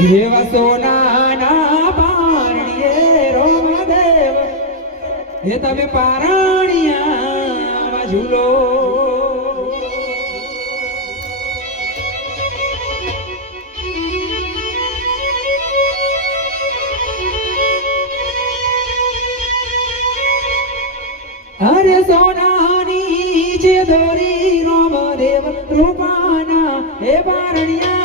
એવા સોનાના પારણીએ રોમદેવ હે તમે પારણિયા ઝૂલો અરે સોનાની જે દોરી રોમદેવ રૂપાના હે પારણિયા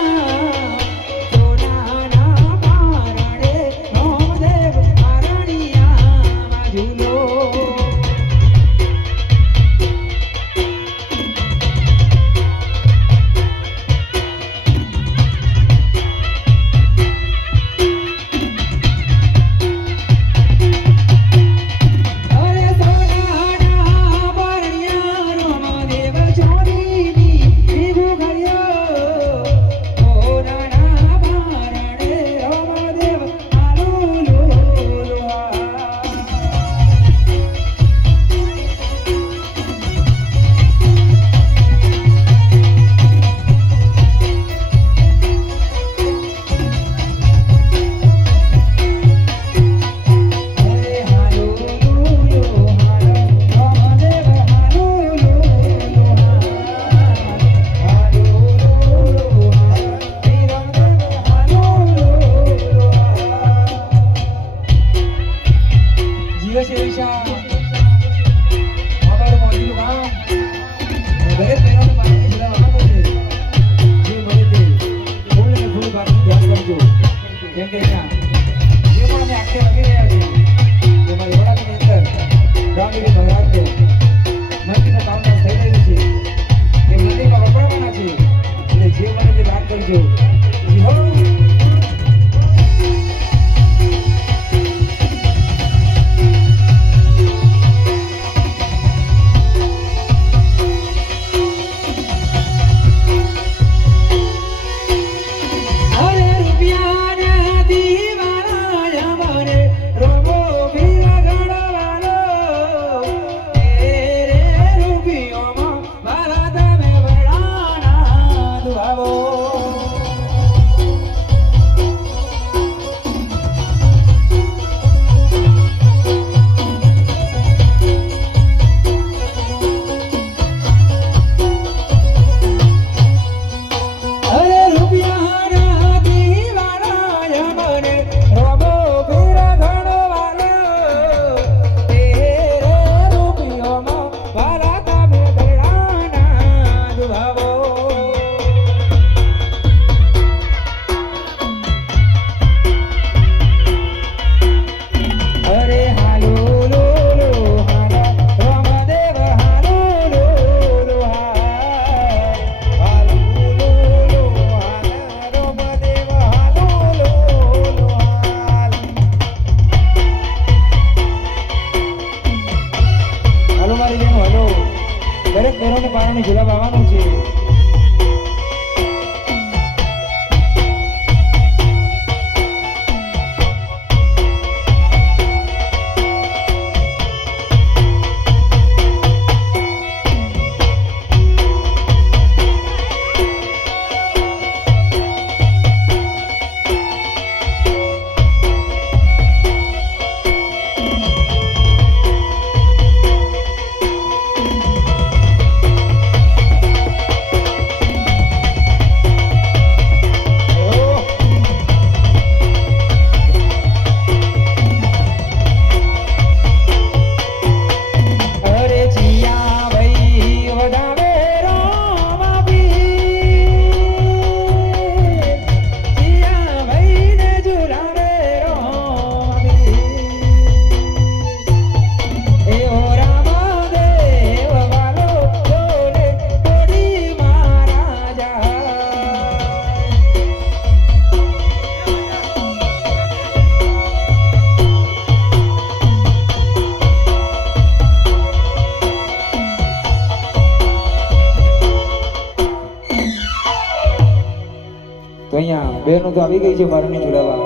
બહેનો તો આવી ગઈ છે બારણી જોડાવા.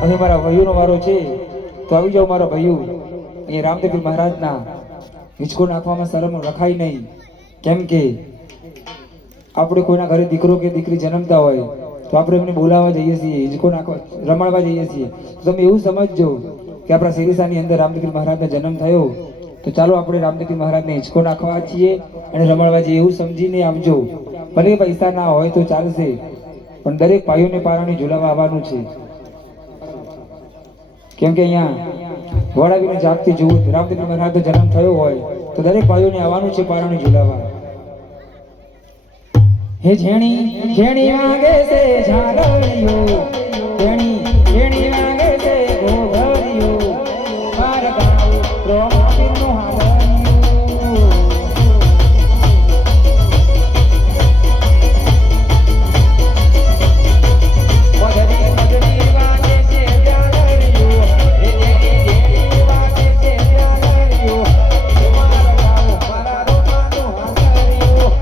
હવે મારા ભાઈઓનો વારો છે, તો આવી જાઓ મારા ભાઈઓ. અહીંયા રામદેવ મહારાજના હિંચકો નાખવામાં શરમ રખાય નહીં. કેમ કે આપણે કોઈના ઘરે દીકરો કે દીકરી જન્મતા હોય તો આપણે એમને બોલાવવા જઈએ છીએ, હિંચકો નાખવા રમાડવા જઈએ છીએ. તો તમે એવું સમજજો કે આપણા સિરીસાની અંદર રામદેવપીર મહારાજનો જન્મ થયો, તો ચાલો આપણે રામદેવપીર મહારાજને હિંચકો નાખવા છીએ અને રમાડવા જઈએ એવું સમજીને આવજો. ભલે પૈસા ના હોય તો ચાલશે, પણ દરેક ભાઈઓને પારણી ઝુલાવા આવવાનું છે. કેમ કે અહીંયા વડાવીને જાગતી જુઓ રામદેવપીર મહારાજનો જન્મ થયો હોય તો દરેક ભાઈઓને આવવાનું છે પારણી ઝુલાવા. હે ઝેણી ઝેણી વાગે છે ઝાલરિયો, ઝેણી ઝેણી વાગે છે ઘોઘરિયો, માર ગાવ રોમાપીરનો હાવરિયો. મગરી મગરી વાગે છે ઝાલરિયો, હે ઝેણી ઝેણી વાગે છે ઝાલરિયો, માર ગાવ મારા રોમાનો હાવરિયો.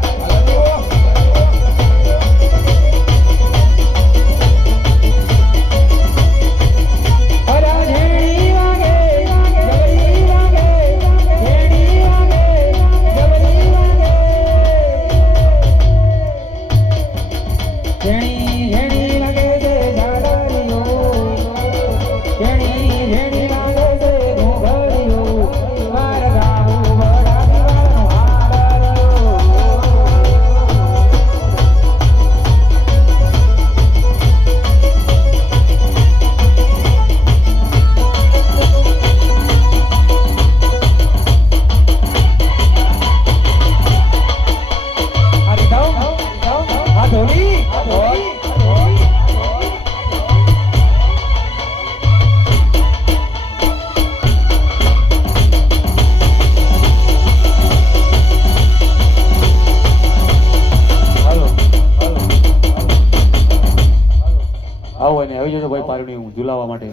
ઝુલાવા માટે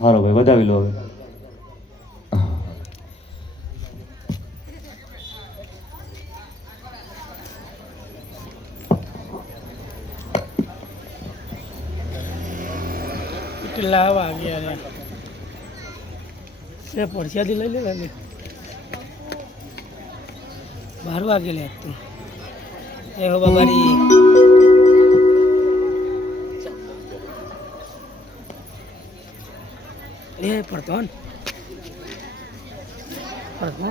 હાલો ભાઈ વધાવી લો હવે. કેટલા આવા ગયા ને છે પડ્યાથી લઈ લે ને 12 વાગે લે તું એ હો બાબારી એ પડતો ને પડતો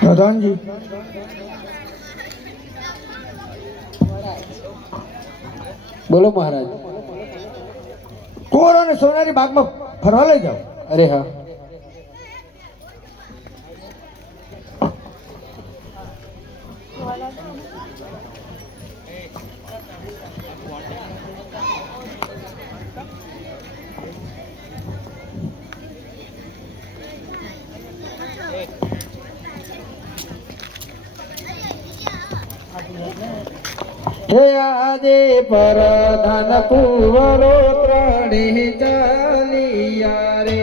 પ્રધાનજી બોલો મહારાજ. કોર અને સોનારી બાગમાં ફરવા લઈ જાઓ. અરે હા, હે આજે પરધાન કુંવરો ત્રણે ચાલિયા રે.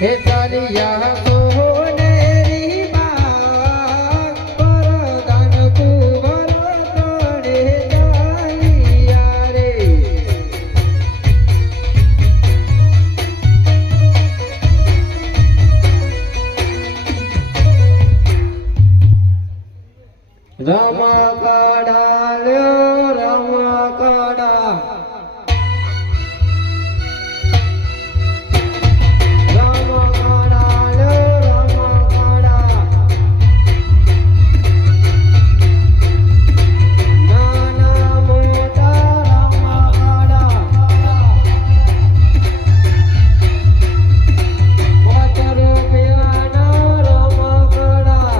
હે ચાલિયા સોનેરી બાગ, પરધાન કુંવરો ત્રણે ચાલિયા રે. રમકડા લ્યો રમકડા, રમકડા લ્યો રમકડા, નાના મોટા રમકડા, 5 રૂપિયાના રમકડા.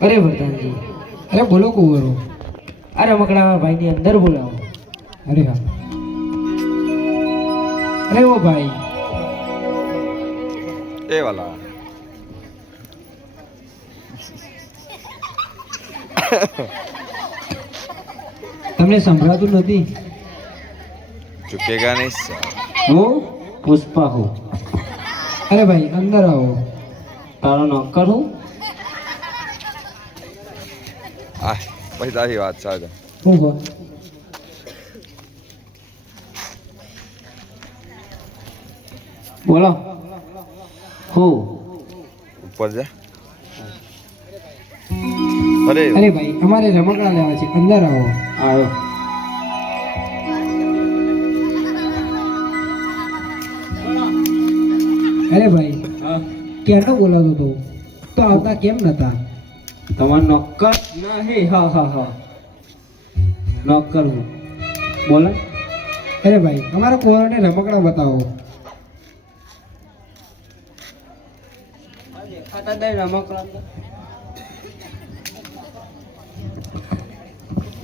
અરે વરદાનજી, અરે બોલો કુંવરો. આ રમકડા ભાઈની અંદર બોલાવો. અરે હા. અરે ઓ ભાઈ, એ વાલા તમને સંભળાતું નથી? ચૂકેગા નહીં સાલા. હું પુષ્પા હું, અરે ભાઈ અંદર આવો. તારો નોકર હું. આ પછી તારી વાત સાજા. હું હો. બોલો હું. ઉપર જા. અરે અરે ભાઈ અમારે રમકડા લેવા છે, અંદર આવો. આવ્યો. અરે ભાઈ ક્યાંનો બોલાવતો હતો તો આવતા કેમ નતા? તમારો નોકર નહીં. હા હા હા, નોકર હું. બોલો. અરે ભાઈ અમારા કુંવરોને રમકડા બતાવો.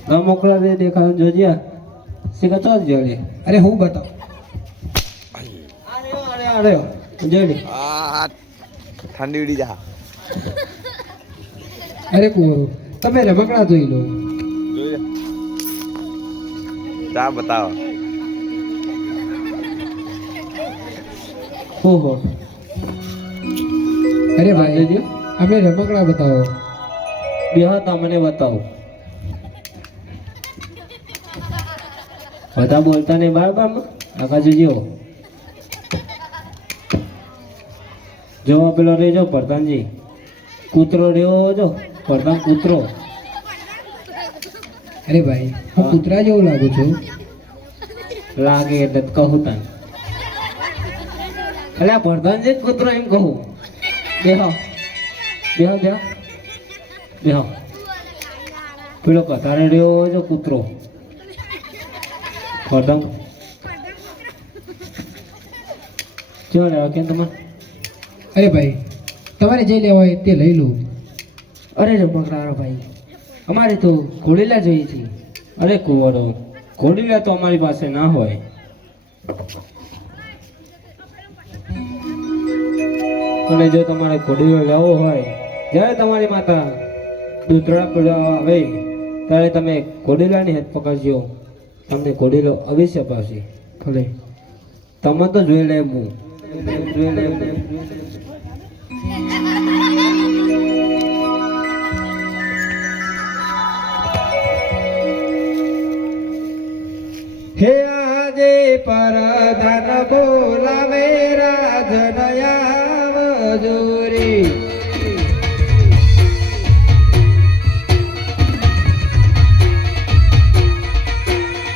રમકડા દે દેખાય જોજે. શીખા ચાલ જોડે. અરે હું બતાવ. અરે જોડે. આ ઠંડી ઉડી જા. અરે કુંવરો તમે રમકડા જોઈ લો. જોઈ જા. જા બતાવો. હું હો. અરે ભાઈ અમે રમકડા બતાવો. બેહો તમને બતાવો. બધા બોલતા નહીં બરાબર. આખા જોજો. જો પેલો રેજો પ્રધાનજી કૂતરો રહ્યો. જો પ્રધાન કૂતરો. અરે ભાઈ હું કૂતરા જેવું લાગુ છું? લાગે એટલે જ કહું તને. એટલે પ્રધાનજી કૂતરો એમ કહું. બેહો બેહો બેહો બેહો. પેલો કતારે રહ્યો જો કૂતરો. પ્રધાન ચો લેવા કેમ તમારે? અરે ભાઈ તમારે જે લેવા હોય તે લઈ લો. અરે રમકડા ભાઈ, અમારે તો ઘોડેલા જોઈએ છે. અરે કુંવરો, ઘોડીલા તો અમારી પાસે ના હોય. અને જો તમારે ઘોડીલો લેવો હોય, જ્યારે તમારી માતા દૂધડા પીડાવવા આવે ત્યારે તમે ઘોડીલાની હાથ પકડજો. તમને ઘોડીલો અવશ્ય પાશે. ભલે તમે તો જોઈ લે. હું જોઈ લે. હે આજે પરધન બોલાવે રાજનયા મજૂરી.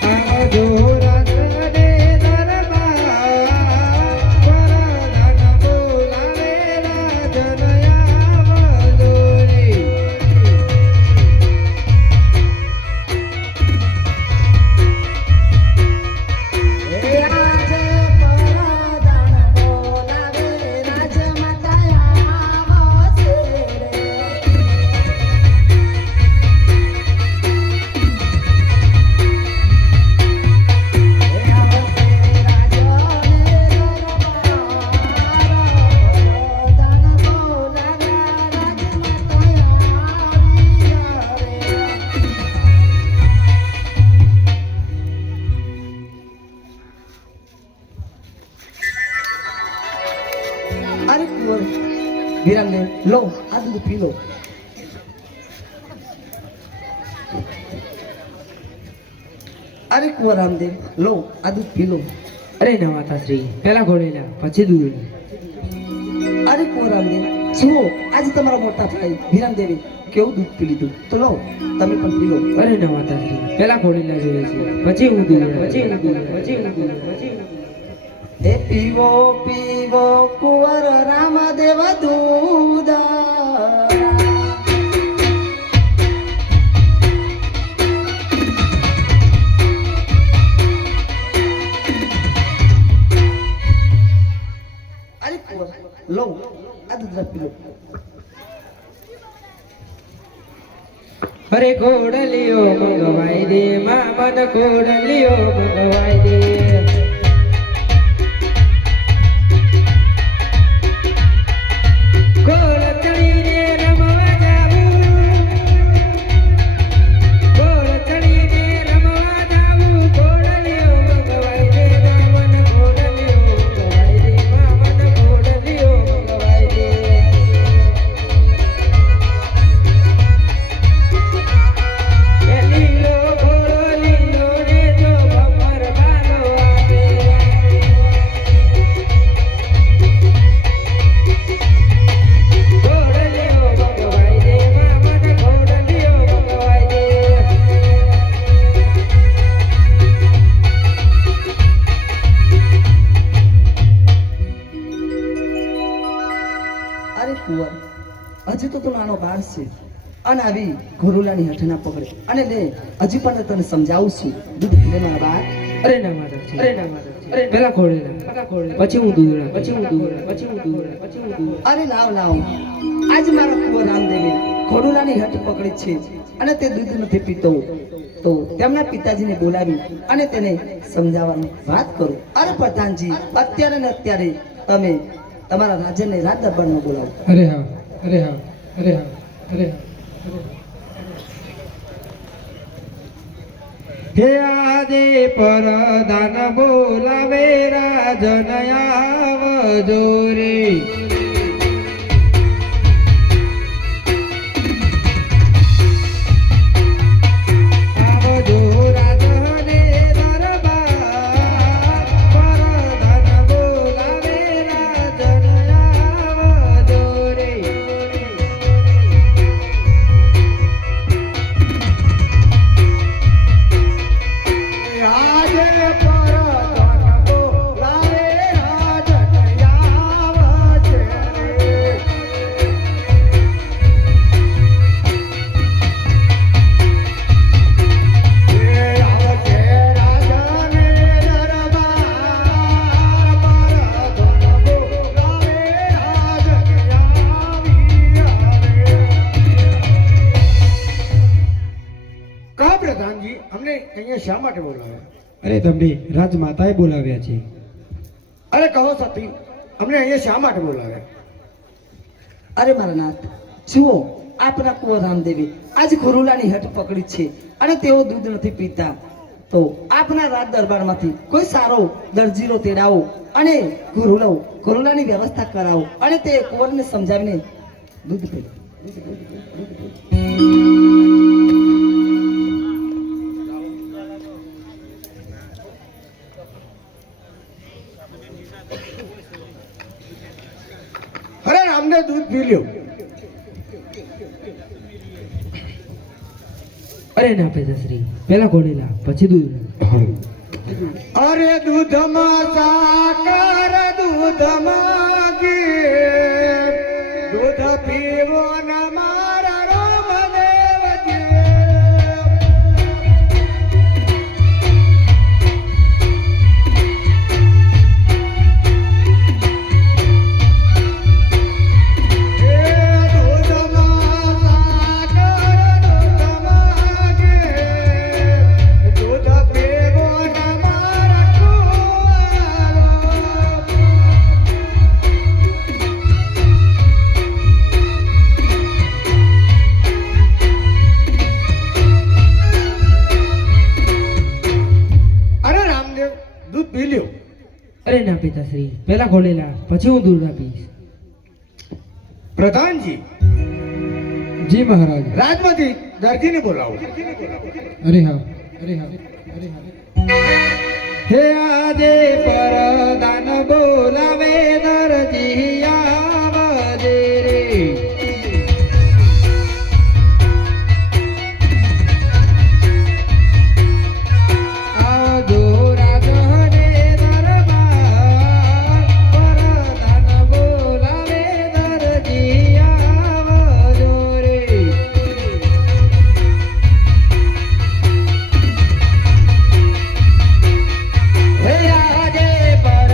આવજો રાજને દરબાર, પરધન બોલાવે રાજનયા મજૂરી. અરે કુંવર વિરામદેવ લો આ દૂધ પી લો. અરે કુંવર રામદેવ લો આ દૂધ પી લો. અરે ના માતાશ્રી, પહેલા ઘોડેલા પછી દૂધ. અરે કુંવર રામદેવ જુઓ આજે તમારા મોટા ભાઈ વિરામદેવે કેવું દૂધ પી લીધું તો લો તમે પણ પી લો. અરે ના માતાશ્રી, પહેલા ઘોડેલા જોઈએ છે પછી હું દૂધ. પછી હું દૂધ. પછી હું દૂધ. પછી એ પીવો પીવો કુંવર રામદેવ દૂધ. અરે કુંવર લો આ દૂધ પી લો. અરે કોડલિયો મંગવાઈ દે મામન કોડલિયો મંગવાઈ દે કોળ ચડીને રમવા જાવું કોળ ચડીને રમવા જાવું કોડલિયો મંગવાઈ દે મામન કોડલિયો મંગવાઈ દે મામન કોડલિયો મંગવાઈ દે લીલો ઘોડો લીલો રે જો ભમર બાનો આવે ઘોડલિયો મંગવાઈ દે મામન ઘોડલિયો મંગવાઈ દે અરે કુંવર, હજી તો તું નાનો બાળ છે અને આવી ઘોરુલાની હેઠ ના પકડે અને લે હજી પણ તને સમજાવું છું દૂધ પીલે મારા બાળ. અરે ના માધવજી અરે ના માધવજી અરે પેલા ખોડેલા પછી હું દૂધડા પછી હું દૂધડા પછી હું દૂધડા પછી હું દૂધડા અરે લાવ લાવ, આજ મારા કુંવર રામદેવે ઘોરુલાની હેઠ પકડી છે અને તે દૂધ નથી પીતો તો તેમના પિતાજીને બોલાવી અને તેને સમજાવવાની વાત કરું. અરે પ્રધાનજી, અત્યારે ને અત્યારે તમે તમારા રાજાને રાજ દરબારમાં બોલાવો. અરે હા અરે હા અરે હા અરે હા હે આદે પરદાન બોલાવે રાજન આવજો રે આવજો રાજને દરબાર પરદાન બોલાવે રાજન આવજો રે કા પ્રધાનજી, અમને અહીંયા શા માટે બોલાવ્યા? અરે તમને રાજમાતાએ બોલાવ્યા છે. અરે કહો સતી, અમને અહીંયા શા માટે બોલાવ્યા? અરે મારા નાથ, જુઓ આપણા કુંવર રામદેવે આજ ઘોરુલાની હેઠ પકડી છે અને તેઓ દૂધ નથી પીતા તો આપના રાજ દરબારમાંથી કોઈ સારો દરજીરો તેડાવો અને ઘોરુલાની વ્યવસ્થા કરાવો અને તે કુંવરને સમજાવીને દૂધ પીવે. અરે રામદેવ દૂધ પી લ્યો. અરે ના પેદાશ્રી પેલા ઘોડેલા પછી દૂધડા અરે દૂધમાં સાકર દૂધમાં ઘી દૂધ પીવો ન મારા રામદેવજી. દૂધ પી લ્યો. અરે ના પિતાશ્રી પેલા ઘોડેલા પછી હું દૂધડા પીશ. પ્રધાનજી, જી મહારાજ. રાજમાંથી દરજીને બોલાવો. અરે હા અરે હા અરે હા હે આદે પરદાન બોલાવે દરજી આવજે રે આવજો રાજને દરબાર પરદાન બોલાવે દરજી આવજો રે. હે આદે પર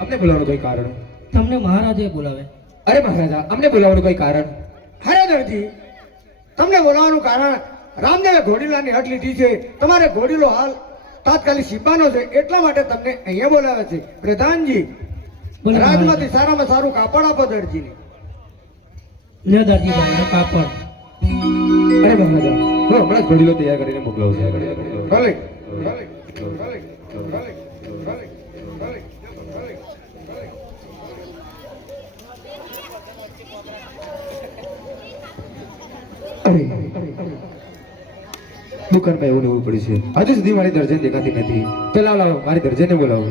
અમને બોલાવવાનું કોઈ કારણ? તમને મહારાજે બોલાવે. અરે મહારાજા, અમને બોલાવવાનું કોઈ કારણ? અરે દરજી, તમને બોલાવવાનું કારણ રામદેવે ઘોડીલાની હટ લીધી છે. તમારે ઘોડીલો હાલ તાત્કાલિક સીબાનો છે, એટલા માટે તમને અહીંયા બોલાવે છે. પ્રધાનજી, બોલો રાજમાંથી સારામાં સારું કાપડ આપો દરજીને. લ્યો દરજીભાઈ આ કાપડ. અરે મહારાજા, હું હમણાં જ ઘોડીલો તૈયાર કરીને મોકલાવું છું. ભલે ભલે ભલે ભલે ભલે ભલે. દુકાનમાં એવું ને એવું પડ્યું છે. હજુ સુધી મારી દર્જન દેખાતી નથી. પેલા લાવો, મારી દર્જનને બોલાવો.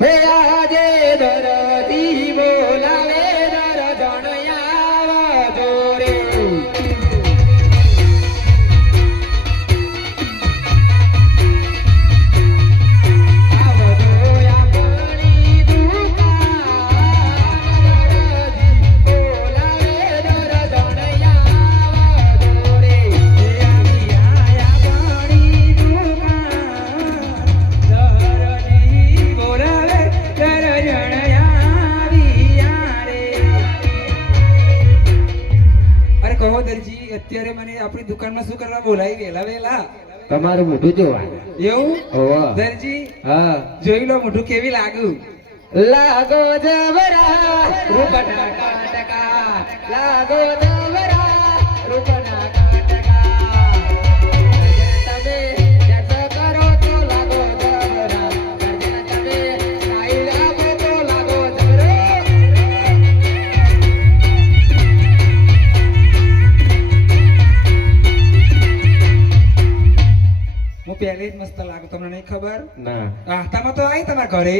હે આજે દરજી બોલાવે દરજણ આવજો રે. આવજો આપણી દુકાન દરજી બોલાવે દરજણ આવજો રે. હે આવી આપણી દુકાન દરજી બોલાવે દરજણ આવ્યા રે. અરે કહો દરજી, અત્યારે મને આપણી દુકાનમાં શું કરવા બોલાવી વેલા વેલા? તમારું મોઢું જોવા. એવું? ઓવા. દરજી હા. જોઈ લો મોઢું કેવી લાગુ. લાગો જબરા રૂપના કાટકા, લાગો જબરા રૂપના કાટકા. તમે જત કરો તો લાગો જબરા, તમે સાઈ આપો તો લાગો જબરો. હું પહેલી જ મસ્ત લાગુ, તમને નહીં ખબર? ના, આસ્તામાં તો આવી તમારા ઘરે.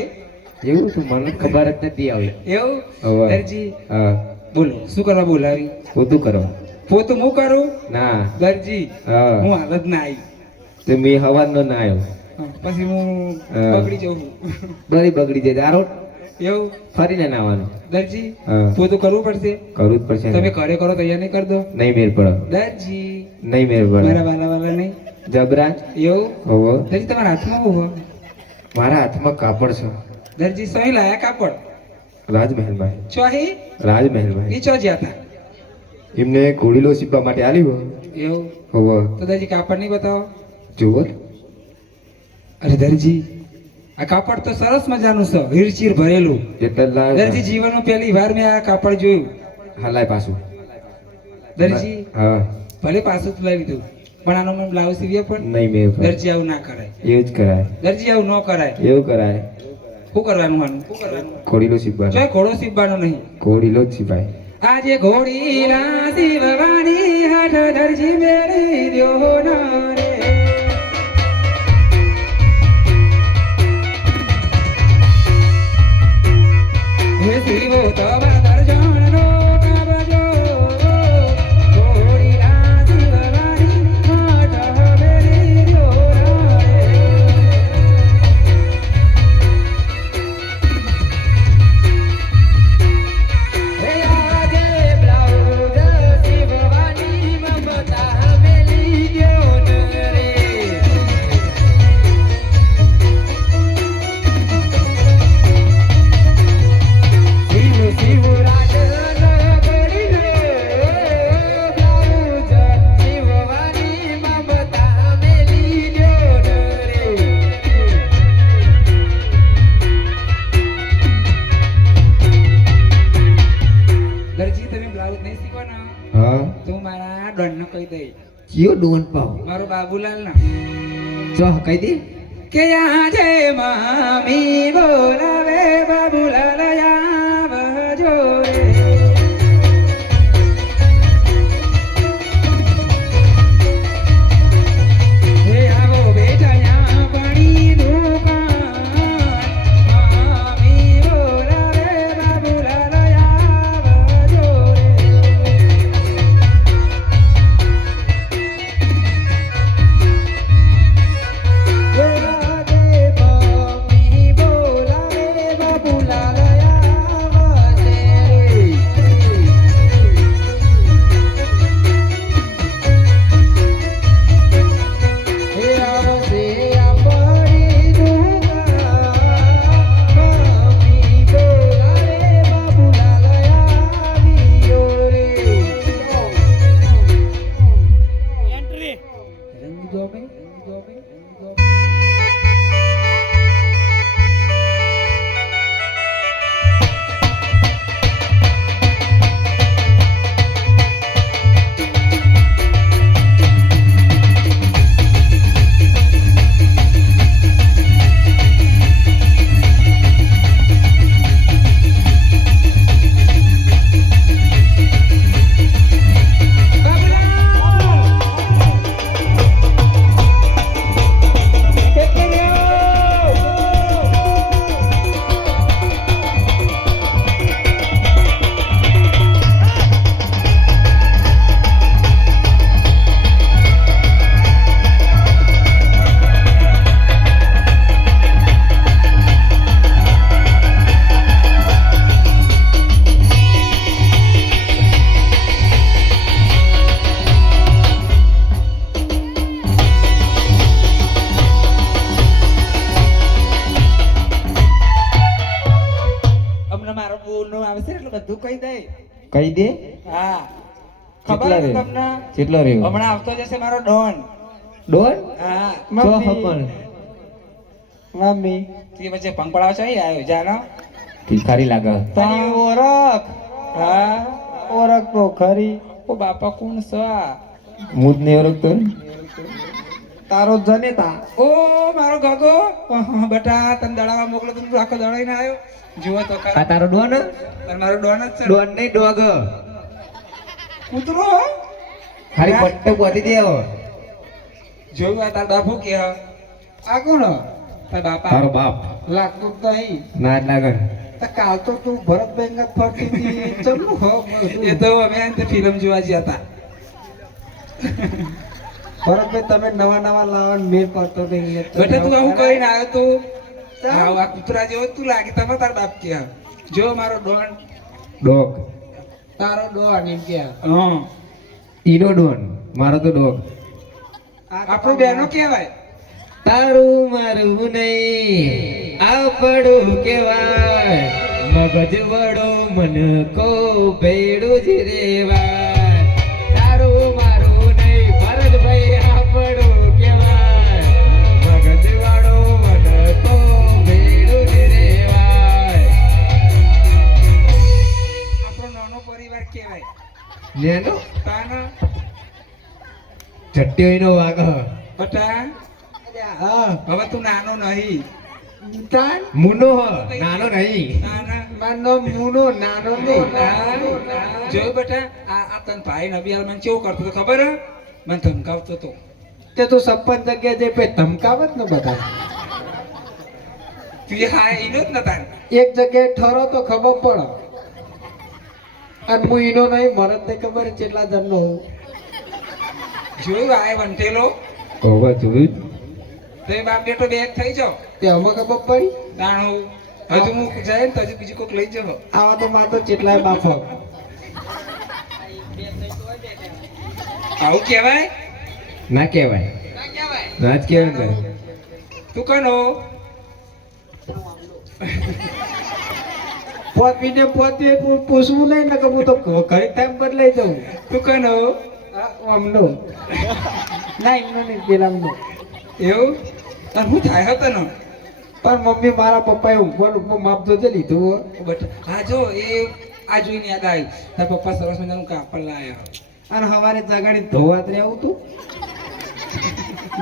એવું તું મને ખબર જ નથી આવી. એવું? હવે. દરજી હા, બોલો શું કરવા બોલાવી? પોતું કરવા. પોતું હું કરું? ના. દરજી હા. હું હાલત ના આવી. તે મેં હવાનો ના આવ્યો. પછી હું હા. બગડી જઉં. બરી બગડી જાય. દારો એવું? ફરીને નાવાનું. દરજી હા. પોતું કરવું પડશે. કરવું જ પડશે ને. તમે ઘરે કરો તૈયાર નહીં કર દો. નહીં મેર પડે. દરજી નહીં મેર પડે. મારા વાલા વાલા નહીં. જબરા. એવું? હોવો. દરજી તમારા હાથમાં શું હોય? મારા હાથમાં કાપડ છે. દરજી સોય લાયા કાપડ. રાજમહેલમાં. ચોહી રાજમહેલમાં. ઈ ચો જ્યાં હતા. એમને ઘોડીલો સીપવા માટે આલ્યો. એવું? હોવો. તો દરજી કાપડ નહીં બતાવો. જુઓ. અરે દરજી આ કાપડ તો સરસ મજાનું છે, હીરચીર ભરેલું. એટલે લાવ. દરજી જીવનમાં પહેલી વાર મેં આ કાપડ જોયું. હલાય પાછું. દરજી હા. ભલે પાછું જ લઈ લીધું, પણ આનો મેં બ્લાઉઝ સીવ્યા પણ. નહીં મેર પડે. દરજી આવું ના કરાય. એવું જ કરાય. દરજી આવું ન કરાય. એવું કરાય. શું કરવાનું આનું? શું કરવાનું? ઘોડીલો સીપવાનો. ચોય ઘોડો સીવવાનો નહીં. ઘોડીલો જ સીપાય. આજે ઘોડી ના સીવવાની હાથ દરજી મેળી દ્યો ના રે. હે શિવો તવા દર્શનનો કાબજો, ઘોડી ના સીવવાની હાથ મેળી દ્યો ના રે. હે આજે બ્લાઉઝ સીવવાની મમતા મેલી ગયો ન રે. શિવ શિવ રાજનો ઘોડીલો, બ્લાઉઝ સીવવાની મમતા મેલી ગયો ન રે. દરજી તમે બ્લાઉઝ નહીં સીવવાના હા. તો મારા ડોનને કહી દઈ. કયો ડોન પાવ? મારો બાબુલાલ ના ચો કહી દે. કે આજે મામી બોલાવે બાબુલાલ આવજો રે. હે આવો બેટા આપણી દુકાન, મામી બોલાવે બાબુલાલ આવજો રે. આજે મમ્મી બોલાવે બાબુલાલ મારો બોનો આવશે એટલે બધું કહી દે. કહી દે. હા ખબર કેટલા છે રહ્યો? તમને? કેટલો રહ્યો? હમણાં આવતો જશે મારો ડોન. ડોન? હા ચો હપણ. મમ્મી તી વચ્ચે પંપડાવ છે આવ્યો જાનો ભિખારી લાગે. તારી ઓળખ. હા ઓળખ તો ખરી. ઓ બાપા કોણ છે આ? હું જ નહીં ઓળખતો. તારો જનેતા. ઓ મારો ગગો. બેટા તને દડાવા મોકલો તું આખો દડાઈને આવ્યો. જુઓ તો ખરા. આ તારો ડોન? તાર મારો ડોન જ છે. ડોન નહીં ડોગ. કૂતરો. ખાલી પટ્ટો બોધી દેવો. જોયું આ તાર બાપુ કે આ કોણ? તાર બાપા. તારો બાપ. લાગતું જ નહીં. ના જ લાગે. કાલ તો તું ભરતભાઈ જ ફરતી હતી. ચલું હો એ તો અમે આ ફિલ્મ જોવા ગયા હતા. ભરતભાઈ તમે નવા નવા લાવવાનું મેળ પડતો બેટા તું આવું કરીને આવ્યો તું. આવું આ કૂતરા જેવો તું લાગે. તમે તાર બાપ કે જો મારો ડોન. ડોગ. તારો ડોન એમ કે ઈનો ડોન. મારો તો ડોગ. આપણો બેનો કહેવાય. તારું મારું નહીં આપણું કેવાય. મગજ વડો મન કો ભેડું જ રેવાય. તારું મારું નહીં ભરતભાઈ આપણું કેવાય. મગજ વડો મન કો ભેડું જ રેવાય. આપણો નાનો પરિવાર કહેવાય. લેનો તાના ચટ્ટીઓનો વાગ. બટા હવે તું નાનો નહીં. મુનો નાનો નહીં. માનો મુનો નાનો નહીં. જોયું બેટા આ તન ભાઈ નબિયાલ મને કેવું કરતો હતો ખબર હે? મને ધમકાવતો હતો. તે તો 56 જગ્યાએ જે પે ધમકાવત ને બધા તું હા ઈનો જ નતા. એક જગ્યાએ ઠરો તો ખબર પડે. અને હું ઈનો નહીં મરદ ને ખબર કેટલા જણનો હોઉં. જોયું આ વંટેલો ઓવા જોયું. તો એ બાપ બેટો બે એક થઈ જાઓ. તે અમે ખબર પડી. દાણો હજુ હું જાય ને તો હજુ બીજું કોઈક લઈ જાવ. આવા તો માર તો કેટલાય બાફો. આવું કહેવાય? ના કહેવાય. ના જ કહેવાય ને. તું કનો પોતીને પોતે પૂછવું નહીં ને કે હું તો ઘરે ટાઈમ બદલાઈ જાઉં. તું કનો આમનો ના એમનો નહીં પેલામનો. એવું અને હું થાય હતો ને પણ મમ્મી મારા પપ્પાએ ઊંઘવાનું માપ જોજે લીધું હો. બટ હા જો એ આ જોઈને યાદ આવી તારા પપ્પા સરસ મજાનું કાપડ લાયા. અને સવારે જગાડી ધોવાત આવું તું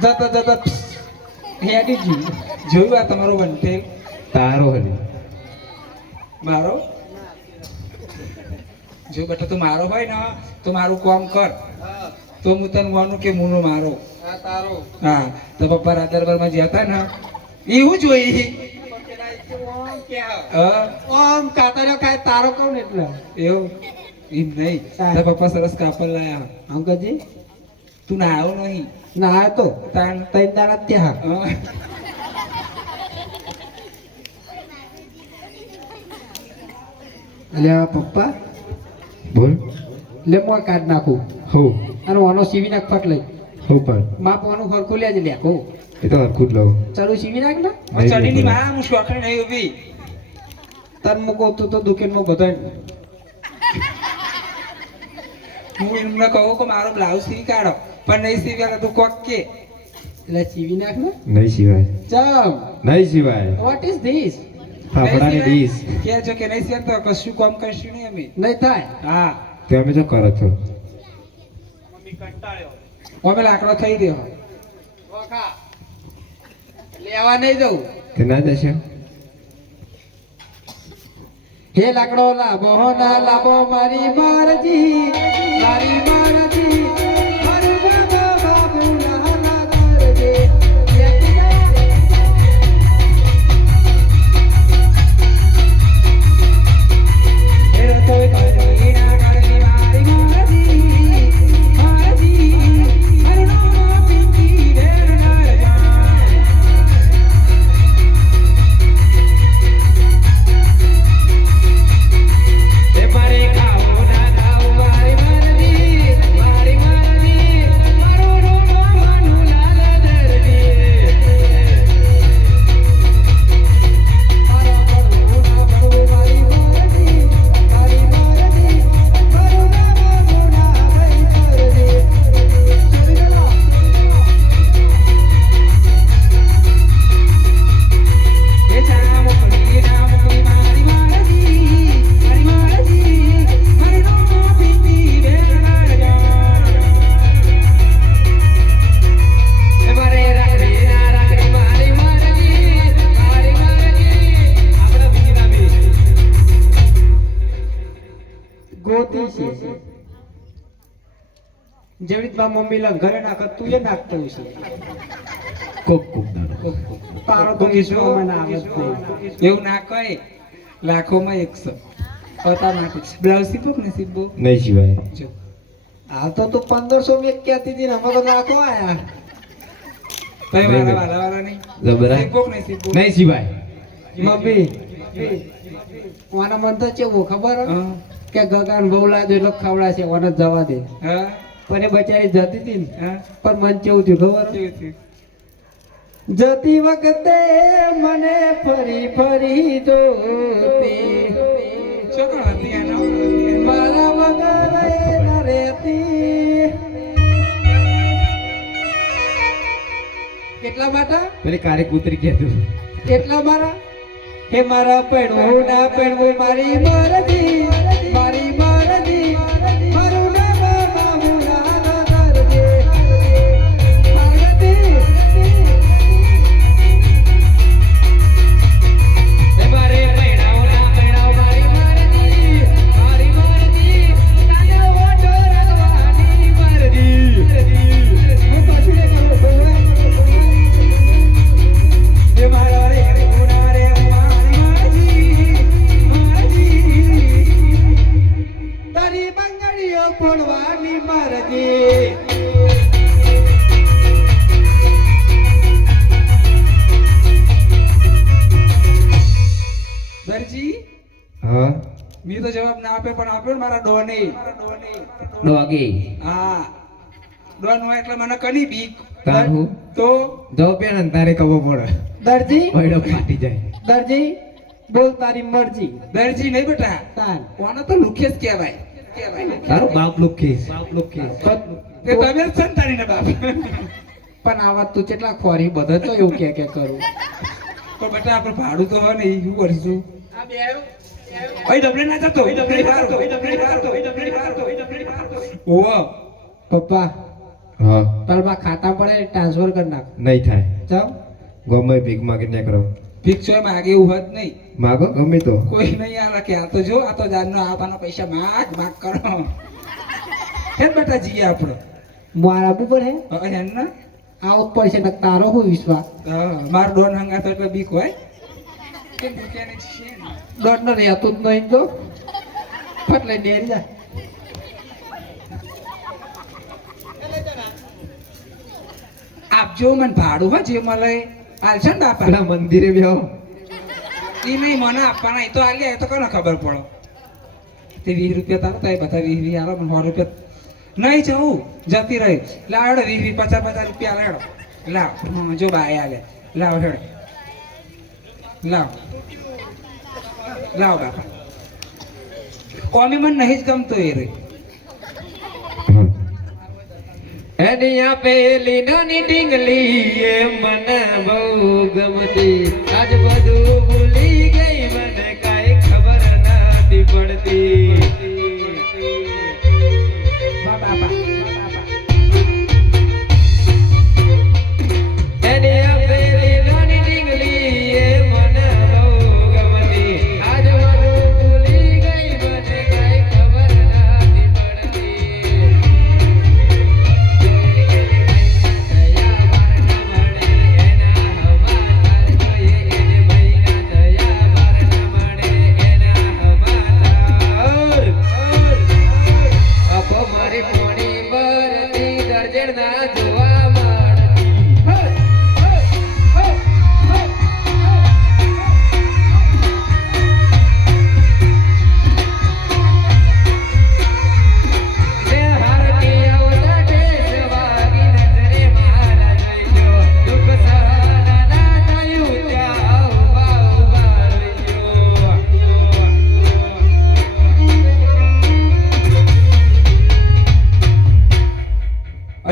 જતા જતા હેડી ગયું. જોયું આ તમારો વંટેલ તારો હલી. મારો જો બેટા તું મારો હોય ને તો મારું કામ કર તો હું તને માનું કે મુનો મારો. હા તો પપ્પા રાત દરબારમાં જ્યાં હતા ને એવું જોઈ. ઓમ કાતર્યો કાય તારો કહું ને એટલે એવું એમ નહીં તારા પપ્પા સરસ કાપડ લાયા. અંકલજી તું ના આવ્યો નહીં ના તો તાન તૈન દાડા ત્યાં અલ્યા પપ્પા બોલ. લે હું આ કાઢ નાખું હો અને ઓનો સીવી નાખ ફટ લઈ હો પણ માપ ઓનું હરખું લે જ લે કહું એ તો હરખું જ લઉં. ચાલુ સીવી નાખ ને ચડીની માં હું શોખણી નહીં ઉભી. તન મૂકો તું તો દુકાનમાં બધા હું એમને કહું કે મારો બ્લાઉઝ સીવી કાઢો પણ નહીં સીવ્યા તું કોક કે એટલે સીવી નાખ ને નહીં સિવાય. ચમ નહીં સિવાય. વોટ ઇઝ ધીસ ફાફડાની ડીશ. કે જો કે નહીં સીવ્યા તો કશું કામ કરશું નહીં અમે. નહીં થાય હા તે અમે શું કરો છો? અમે લાકડો થઈ રહ્યો. લેવા નહીં જવું તે ના જશે. હે લાકડો લાભો ના લાભો મારી મારજી મારી મારજી મારું બાબા બાબુ ના ના કરજે. એ રસોઈ કરી ના કરવી મારી મારજી મારજી મારું નામ પિંકી રે ના જાન. તે મારે ખાવું ના ખાવું મારી મરજી. ગોતી છે જેવી રીતના મમ્મી લંગ ઘરે નાખ તું એ નાખતો છે કોક કોક દાડો તારો તો વિશ્વ મને આવે જ નહીં. એવું ના કહે, લાખોમાં 100 પતા નાખે. બ્લાઉઝ સીપો કે નહીં સીપો? નહીં સિવાય જો આ તો તું 1500 મેં કહેતી હતી ને અમે તો નાખો આયા તય મારા વાલા નહીં જબરા સીપો કે નહીં સીપો? નહીં સિવાય મમ્મી ઓના મન તો કેવું ખબર હે? હા. કે ગગાન બહુ લાજો એટલે ખવડા છે ઓને જવા દે હા પણ એ બચારી જતી હતી ને હા પણ મન કેવું થયું ખબર હે? કેવું થયું? જતી વખતે મને ફરી ફરી જોતી શું કોણ હતી આનો? મારા વગર એ ન રહેતી કેટલા માટે પેલી કારે કૂતરી કહેતું કેટલા મારા હે મારા પડવું ના પડવું મારી મરજી મારી મરજી મારું નામ મારું ના કરજે પાર્વતી હે મારે પૈણાવ ના પૈણાવ મારી મરજી તાને ઓટો રખવાની મરજી હું પાછું લે કરું હે મારા રે ગુના રે તારી બંગડીઓ ફોડવાની મરજી દરજી હા મેં તો જવાબ ના આપ્યો પણ આપ્યો ને મારા ડોને. ડોગી હા ડોન હોય એટલે મને કની બીક. તારું તો જો પેન તારે કવો પડે દરજી પૈડો ફાટી જાય દરજી બોલ તારી મરજી દરજી નહીં બેટા, તાન કોને તો લુખેશ કહેવાય. તારું બાપ લુખીશ તે તમે જ છો ને તારીના બાપ. પણ આ વાત તું કેટલા ખોરી બધો તો એવું કે કરું પણ બેટા આપણે ભાડું તો હોય ને એ શું કરીશું? ભાઈ ડબલે ના જતો, ડબલે બહાર તો, ડબલે બહાર તો, ડબલે બહાર તો, ડબલે બહાર તો. ઓહો પપ્પા હા તારા ખાતા પડે ટ્રાન્સફર કરી નાખ નહીં થાય ચાલ ગમે ભીખ માગીને કરો ફિક્સ હોય માગે એવું હોત નહીં. માગો ગમે તો કોઈ નહીં આલે કે આ તો જો આ તો જાનનો આવવાના પૈસા માગ માગ કરો. હે બેટા જીએ આપણો. મારા આપવું પડે એમ ને આવું જ પડશે ને તારો હું વિશ્વાસ હા માર ડોન હંગાતો એટલે બીક હોય. કે દુનિયાની છે ને. દોડ ન રહેતું જ નહીં તો ફટલે ડેરી જાય આપજો મને ભાડું હોય જે મળે આલશે ને બાપા. પેલા મંદિરે બેહો એ નહીં મને આપવાના, એ તો આલ્યા એ તો કોને ખબર પડો. તે 20 રૂપિયા તારો તો એ બધા 20 આલો મને 100 રૂપિયા નહીં જવું જતી રહી. લાવ હેડો 20 50 રૂપિયા લેડો લાવ. હા, જો બાય આલે લાવ હેડો લાવ લાવ બાપા. કોમી મને નહીં જ ગમતો એ રે. એની આપેલી નાની ડીંગલી એ મને બહુ ગમતી આજ બધું ભૂલી ગઈ મને કાંઈ ખબર નથી પડતી વાહ બાપા એની આપેલી નાની ડીંગલી એ મને બહુ ગમતી આજ બધું ભૂલી ગઈ મને કાંઈ ખબર નથી પડતી મારી પોણી બરતી દર્જણ ના જોવા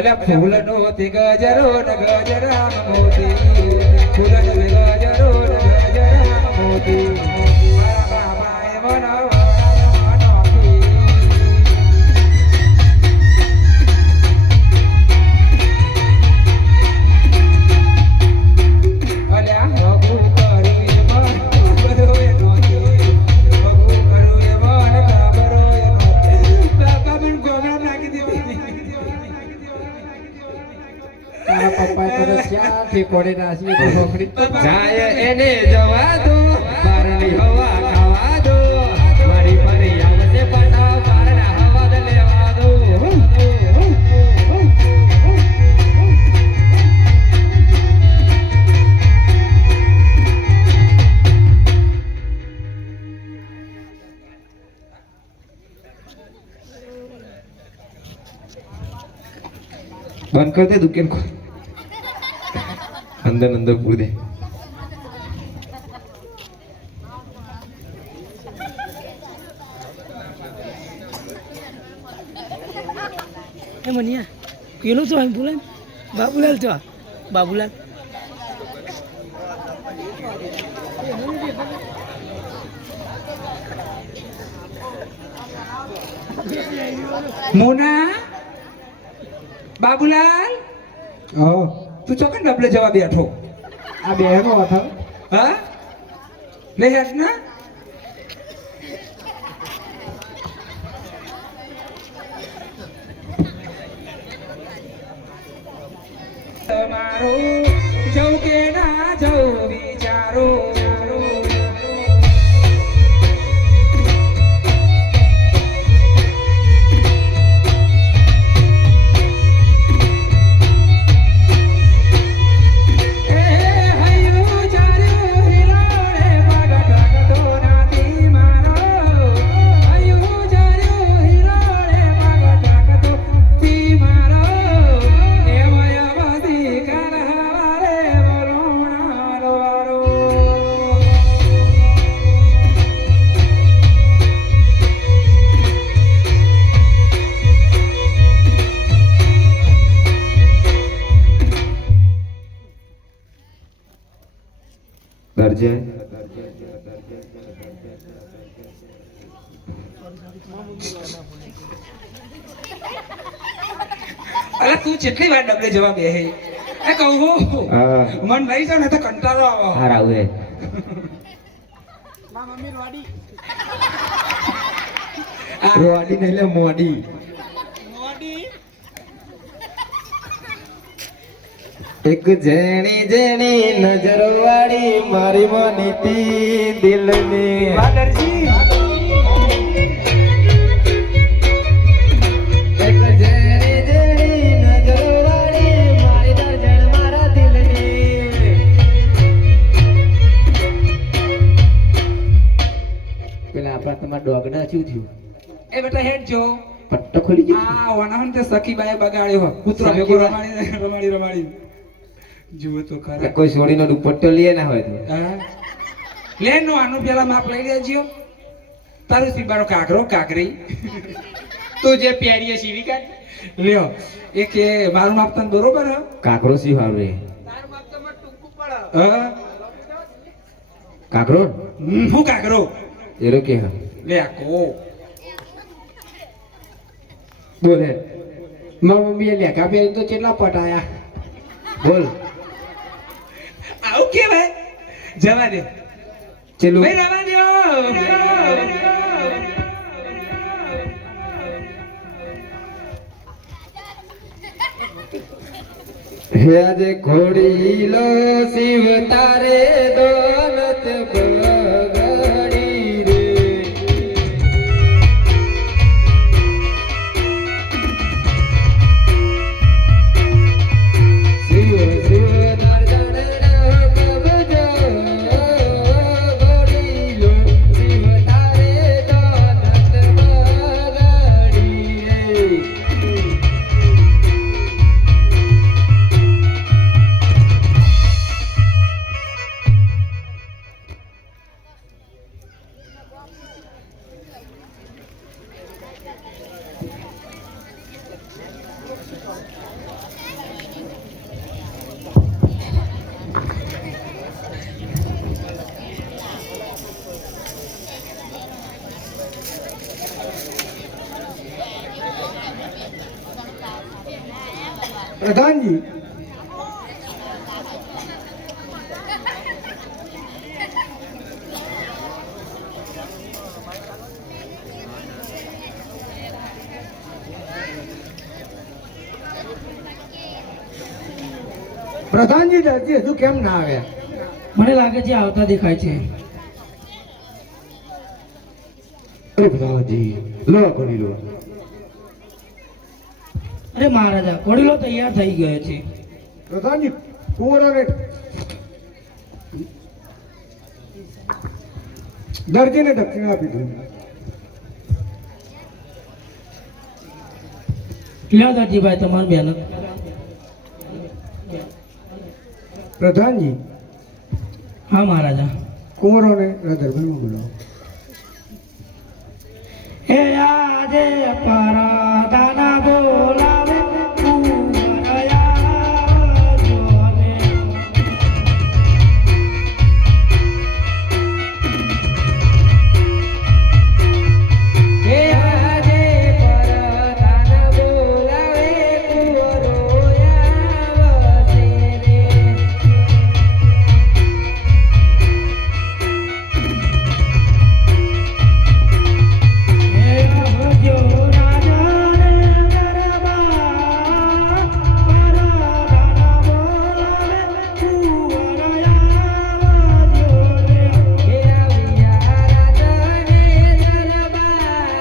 અલ્યા ફૂલનો તે ગજરો ને ગજરામ મોતી, ફૂલનો તે ગજરો ને ગજરામ મોતી, મારા બાપાએ બનાવવા નોખી. અલ્યા હગુ કર્યું એ મન ખબરો એ નોતી, હગુ કર્યું એ મન ખબરો એ નોતી. હાથથી કોડે નાસી તો ફોકડી જાય એને જવા દો બારની હવા ખાવા દો મારી ફરી આવશે પાછા બારના હવા જ લેવા દો બંધ કર દે દુકાન ખોલ અંદર પૂર દે એ મનિયા પેલો તો અહીં બોલે બાબુલાલ તો બાબુલાલ મોના બાબુલાલ હા તું ચોકન ડબલે જવા બેઠો આ બેનો હતા હા લે હેડ ના તમારો જવું કે ના જવું વિચારો દરજે અલા તું જેટલી વાર ડબલે જવા બેહે એ કહું હા મન લઈ જાવ ને તો કંટાળો આવો હારા હવે રોડી નહીં લે મોડી એક જેણી જેણી નજર વાળી મારી માનીતી દિલની વાદરજી એક જેણી જેણી નજર વાળી મારી દર્જન મારા દિલની પેલા આપણા તમારા ડોગના શું થયું એ બેટા હેડ જો પટ્ટો ખોલી ગયો આ વનાવન તે સખી બાએ બગાડ્યો કૂતરો ભેગો રમાડી જુઓ તો ખરા કોઈ છોડીનો દુપટ્ટો લઈએ ના હોય તો હા લે નો આનું પેલા માપ લઈ લેજો તારું સીબાનો કાગરો કાગરી તું જે પહેરીએ સીવી કાઢ લ્યો એ કે મારું માપ તને બરોબર હ કાકરો સી વાવે તારું માપ તો મને ટૂંકું પડે કાકરો હું કાગરો એરો કે હા લે આ કો બોલે મારા મમ્મીએ લેખા પહેરી તો કેટલા પટાયા બોલ આવું કેવાય જવા દે ચેલું ભાઈ રવા દ્યો હે આજે ઘોડીલો શિવ તારે દોલત બગડી રે શિવ શિવ દર્શન કબજો ઘોડીલો શિવ તારે દોલત બગડી રે પ્રધાનજી પ્રધાનજી દરજી હજુ કેમ ના આવ્યા? મને લાગે છે આવતા દેખાય છે. અરે પ્રધાનજી લો ઘોડીલો. અરે મહારાજા ઘોડીલો તૈયાર થઈ ગયો છે. પ્રધાનજી કુંવરોને દરજીને દક્ષિણા આપી દીધી. લ્યો દરજીભાઈ તમારી મહેનત. પ્રધાનજી હા મહારાજા. કુંવરોને દરબારમાં બોલાવો. હે આજે પરાદાના બોલાવે કુંવરયા જોને. હે આજે પરદાન બોલાવે કુંવરો આવશે રે. હે આવજો રાજા રે દરબાર, પરાદાના બોલાવે કુંવરયા જોને. હે આવ્યા રાજાને દરબાર,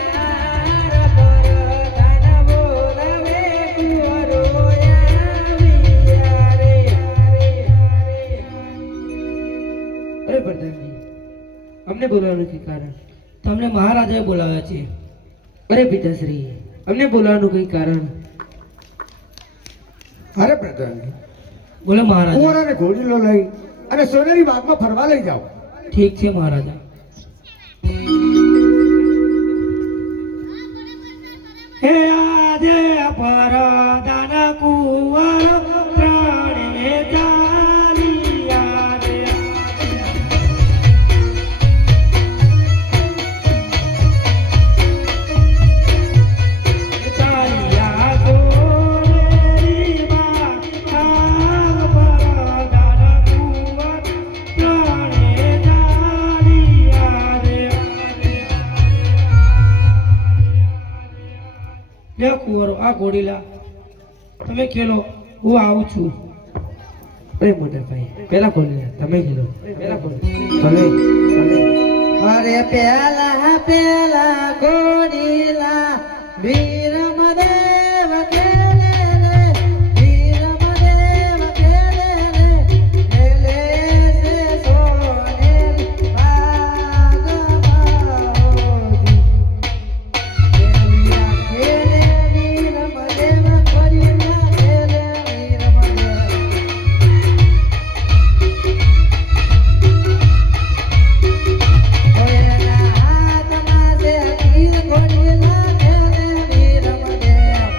પરદાન બોલાવે કુંવરો આવ્યા રે. અરે પ્રધાનજી અમને બોલાવવાનું કઈ કારણ? તમને મહારાજાએ બોલાવ્યા છે. અરે પિતાશ્રી અમને બોલાવવાનું કઈ કારણ? અરે પ્રધાનજી બોલો મહારાજા. કુંવરોને ઘોડીલો લઈ અને સોનેરી બાગમાં ફરવા લઈ જાઓ. ઠીક છે મહારાજા. હે આજે પરદાન કુંવર પ્રાણે ચાલિયા રે. ચાલિયા સોનેરી માં પરદાન કુંવર પ્રાણે ચાલિયા રે. લે કુંવરો આ ઘોડીલા તમે ખેલો, હું આવું છું. અરે મોટા ભાઈ પેલા ઘોડીલા તમે ખેલો. પેલા ઘોડીલા ભલે અરે પેલા પેલા ઘોડીલા વીરમદેવ ખેલે રે, વીરમદેવ ખેલે રે, ખેલે છે સોનેરી બાગમાં ખેલે વીરમદેવ ઘોડીલા ખેલે વીરમદેવ. ઓયના હાથમાં છે તીર ઘોડીલા ખેલે વીરમદેવ.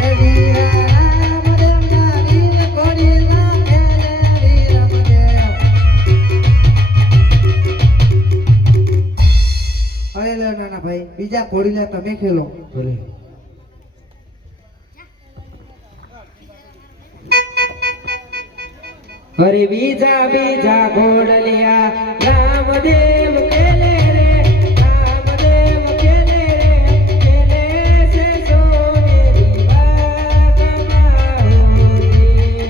હે વીરા રામદેવના વીર ઘોડીલા ખેલે વીરમદેવ. અરે લો નાના ભાઈ બીજા ઘોડીલા તમે ખેલો. ભલે. અરે બીજા બીજા ઘોડલિયા રામદેવ ખેલે રે, રામદેવ ખેલે રે, ખેલે છે સોનેરી બાગમાં હોરી.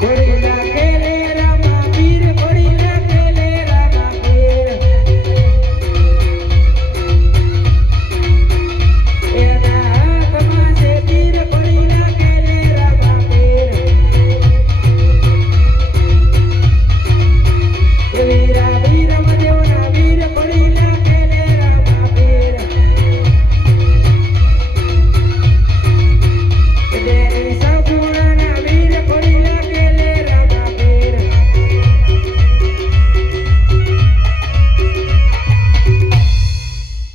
ઘોડીલા ખેલે રામા પીર, ઘોડીલા ખેલે રામા પીર. એના હાથમાં છે તીર, ઘોડીલા ખેલે રામા પીર. એ વીરા વીરમદેવના વીર, ઘોડીલા ખેલે રામા પીર. એ દેવી સંપૂર્ણના વીર, ઘોડીલા ખેલે રામા પીર.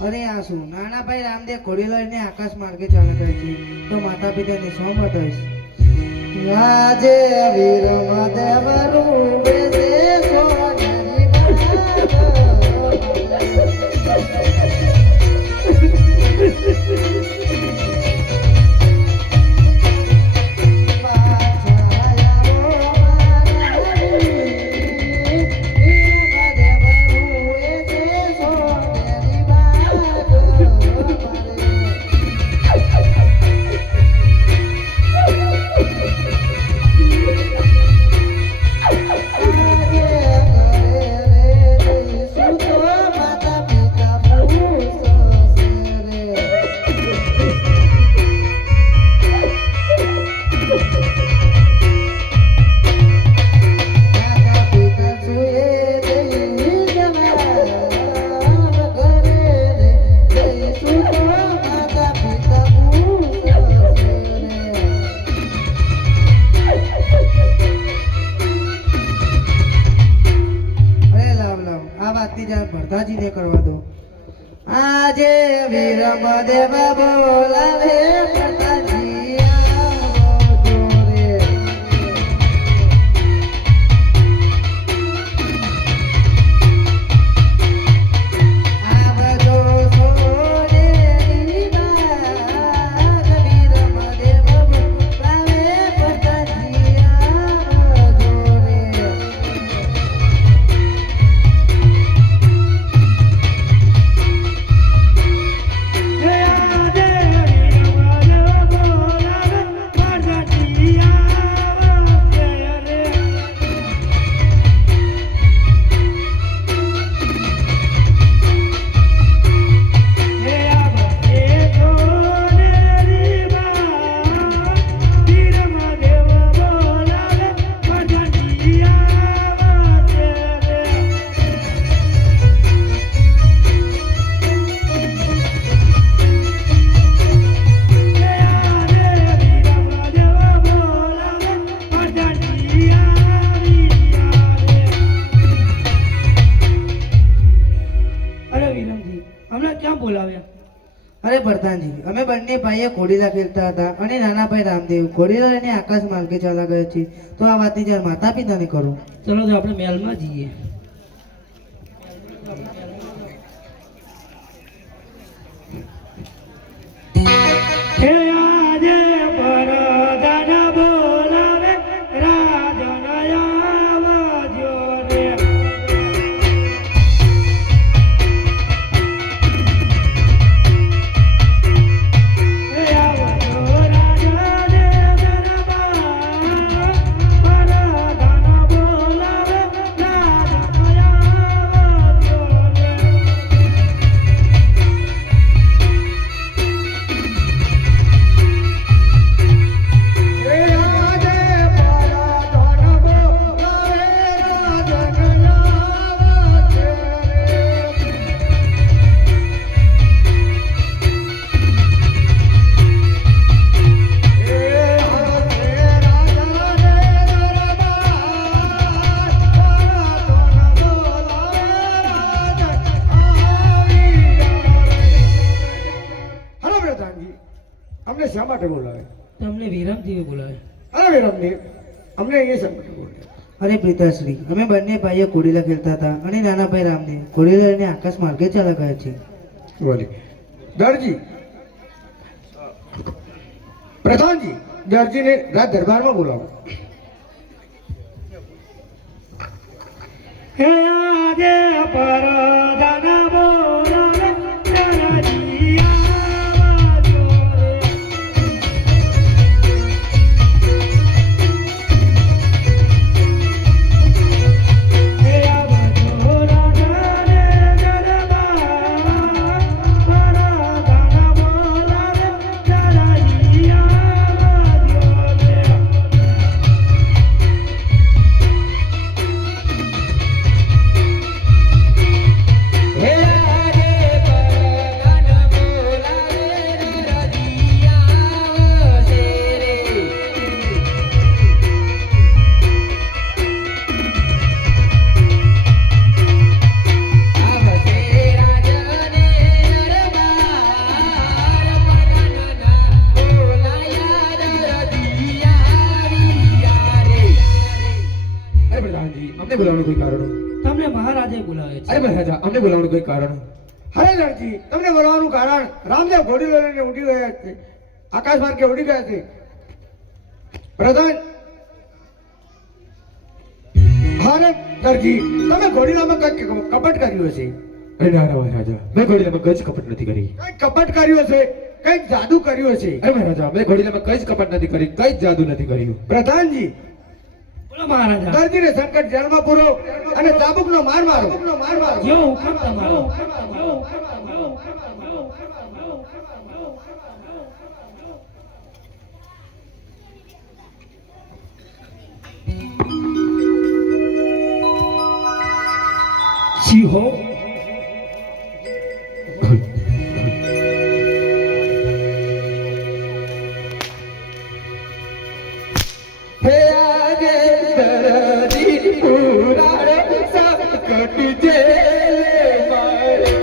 અરે આ શું નાના ભાઈ રામદેવ ઘોડીલો લઈને આકાશ માર્ગે ચાલે કરે છે તો માતા પિતાને શું બતાવીશ? આજે વીરમદેવ રૂપે છે સોનેરી બાગમાં. આજે વિરમ દેવ બોલાવે પ્રધાનજી આવજો રે. આવજો સોનેરી બાગ, વિરમ દેવ બોલાવે પ્રધાનજી આવજો રે. અરે વિરમજી હમણાં ક્યાં બોલાવ્યા? અરે પ્રધાનજી, અમે બંને ભાઈએ ઘોડીલા ખેલતા હતા અને નાના ભાઈ રામદેવ ઘોડીલા લઈને આકાશ માર્ગે ચાલા ગયા છે. તો આ વાતની જાણ માતા પિતાને કરો. ચલો તો આપણે મહેલમાં જઈએ. હે આજે પરદાન બોલાવે રાજન આવજો રે. હે આવજો રાજન દરબાર, પરદાન બોલાવે રાજન આવજો રે. હલો પ્રધાનજી, અમને શા માટે બોલાવે? તમને વિરમજીએ બોલાવે. અરે વિરમજી, અમને એ શા માટે બોલાવે? અરે પિતાશ્રી, અમે બંને ભાઈએ ઘોડીલા ખેલતા હતા અને નાના ભાઈ રામદેવ ઘોડીલા લઈને આકાશ માર્ગે ચાલા ગયા છે. બોલી દરજી. પ્રધાનજી, દરજીને રાજ દરબારમાં બોલાવો. હે આજે પરદાન બોલાવે રાજન આવજો રે. હે આવજો રાજન દરબાર, પરદાન બોલાવે રાજન આવજો રે. અરે પ્રધાનજી, અમને બોલાવવાનું કોઈ કારણ? તમને મહારાજે બોલાવે છે. અરે મહારાજા, અમને બોલાવવાનું કોઈ કારણ? અરે દરજી, તમને બોલાવવાનું કારણ રામદેવ ઘોડીલો લઈને ઉડી ગયા છે, આકાશ માર્ગે ઉડી ગયા છે. પ્રધાન, અરે દરજી, તમે ઘોડીલામાં કંઈક કપટ કર્યું હશે. અરે ના ના મહારાજા, મેં ઘોડીલામાં કઈ જ કપટ નથી કરી. કંઈક કપટ કર્યું હશે, કંઈક જાદુ કર્યું હશે. અરે મહારાજા, મેં ઘોડીલામાં કઈ જ કપટ નથી કરી, કઈ જ જાદુ નથી કર્યું. પ્રધાનજી, બોલો મહારાજા. દરજીને સંકટ જેલમાં પૂરો અને ચાબુકનો માર મારો. જો હુકમ તમારો. સિંહો હે આજે દરજી પુરાણ સંકટ જેલે મારે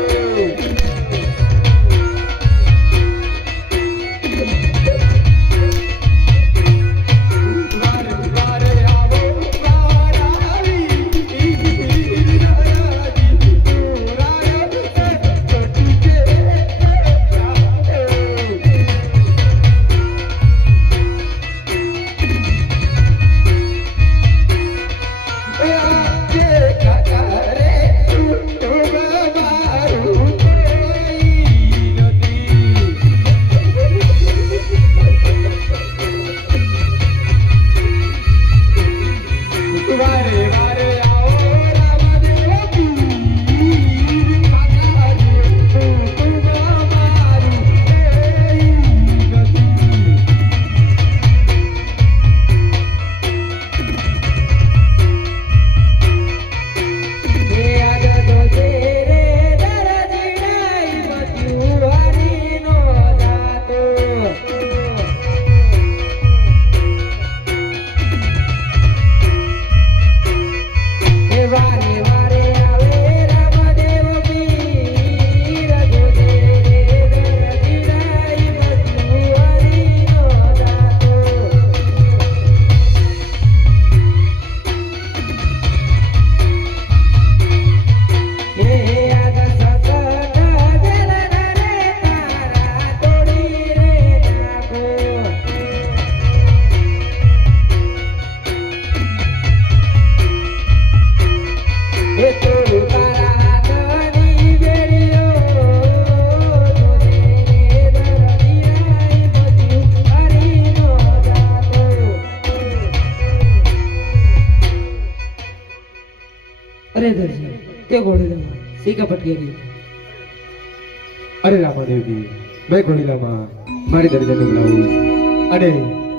તે ઘોડીલામાં સી કપટ કરી અરે રામાદેવજી મેં ઘોડીલામાં મારી દરજાને બોલાવું અને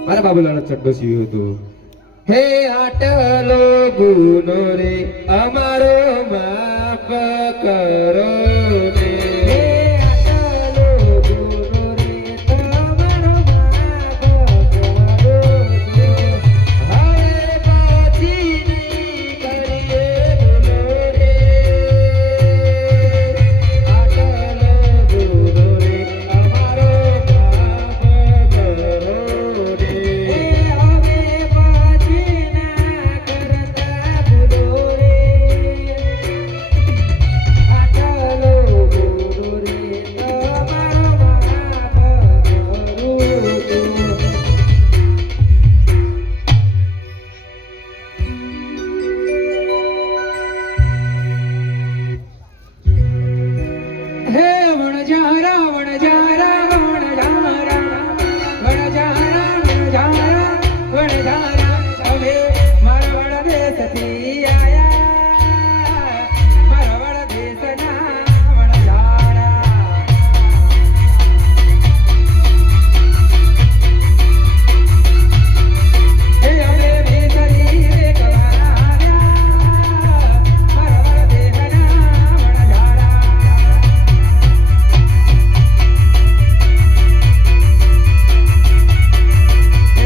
મારા બાબુલાનો ચડ્ડો સીવ્યો હતો. હે આટલો ગુનો રે અમારો માફ કરો ને. હે આટલો ગુનો રે તમારો માફ કરો ને. હવે પાછી નહીં કરીએ ભૂલો રે. આટલો ગુનો રે અમારો માફ કરો હે રે. હવે પાછી ના કરતા ભૂલો રે. આટલો ગુનો રે તમારો માફ કરો ને. હે વણજારા વણજારા વણજારા વણજારા વણજારા વણજારા હવે મારા વડ દેશથી આયા મારા વડ દેશના વણજારા હે હવે બેસરી રે કલાર્યા મારા વડ દેશના વણજારા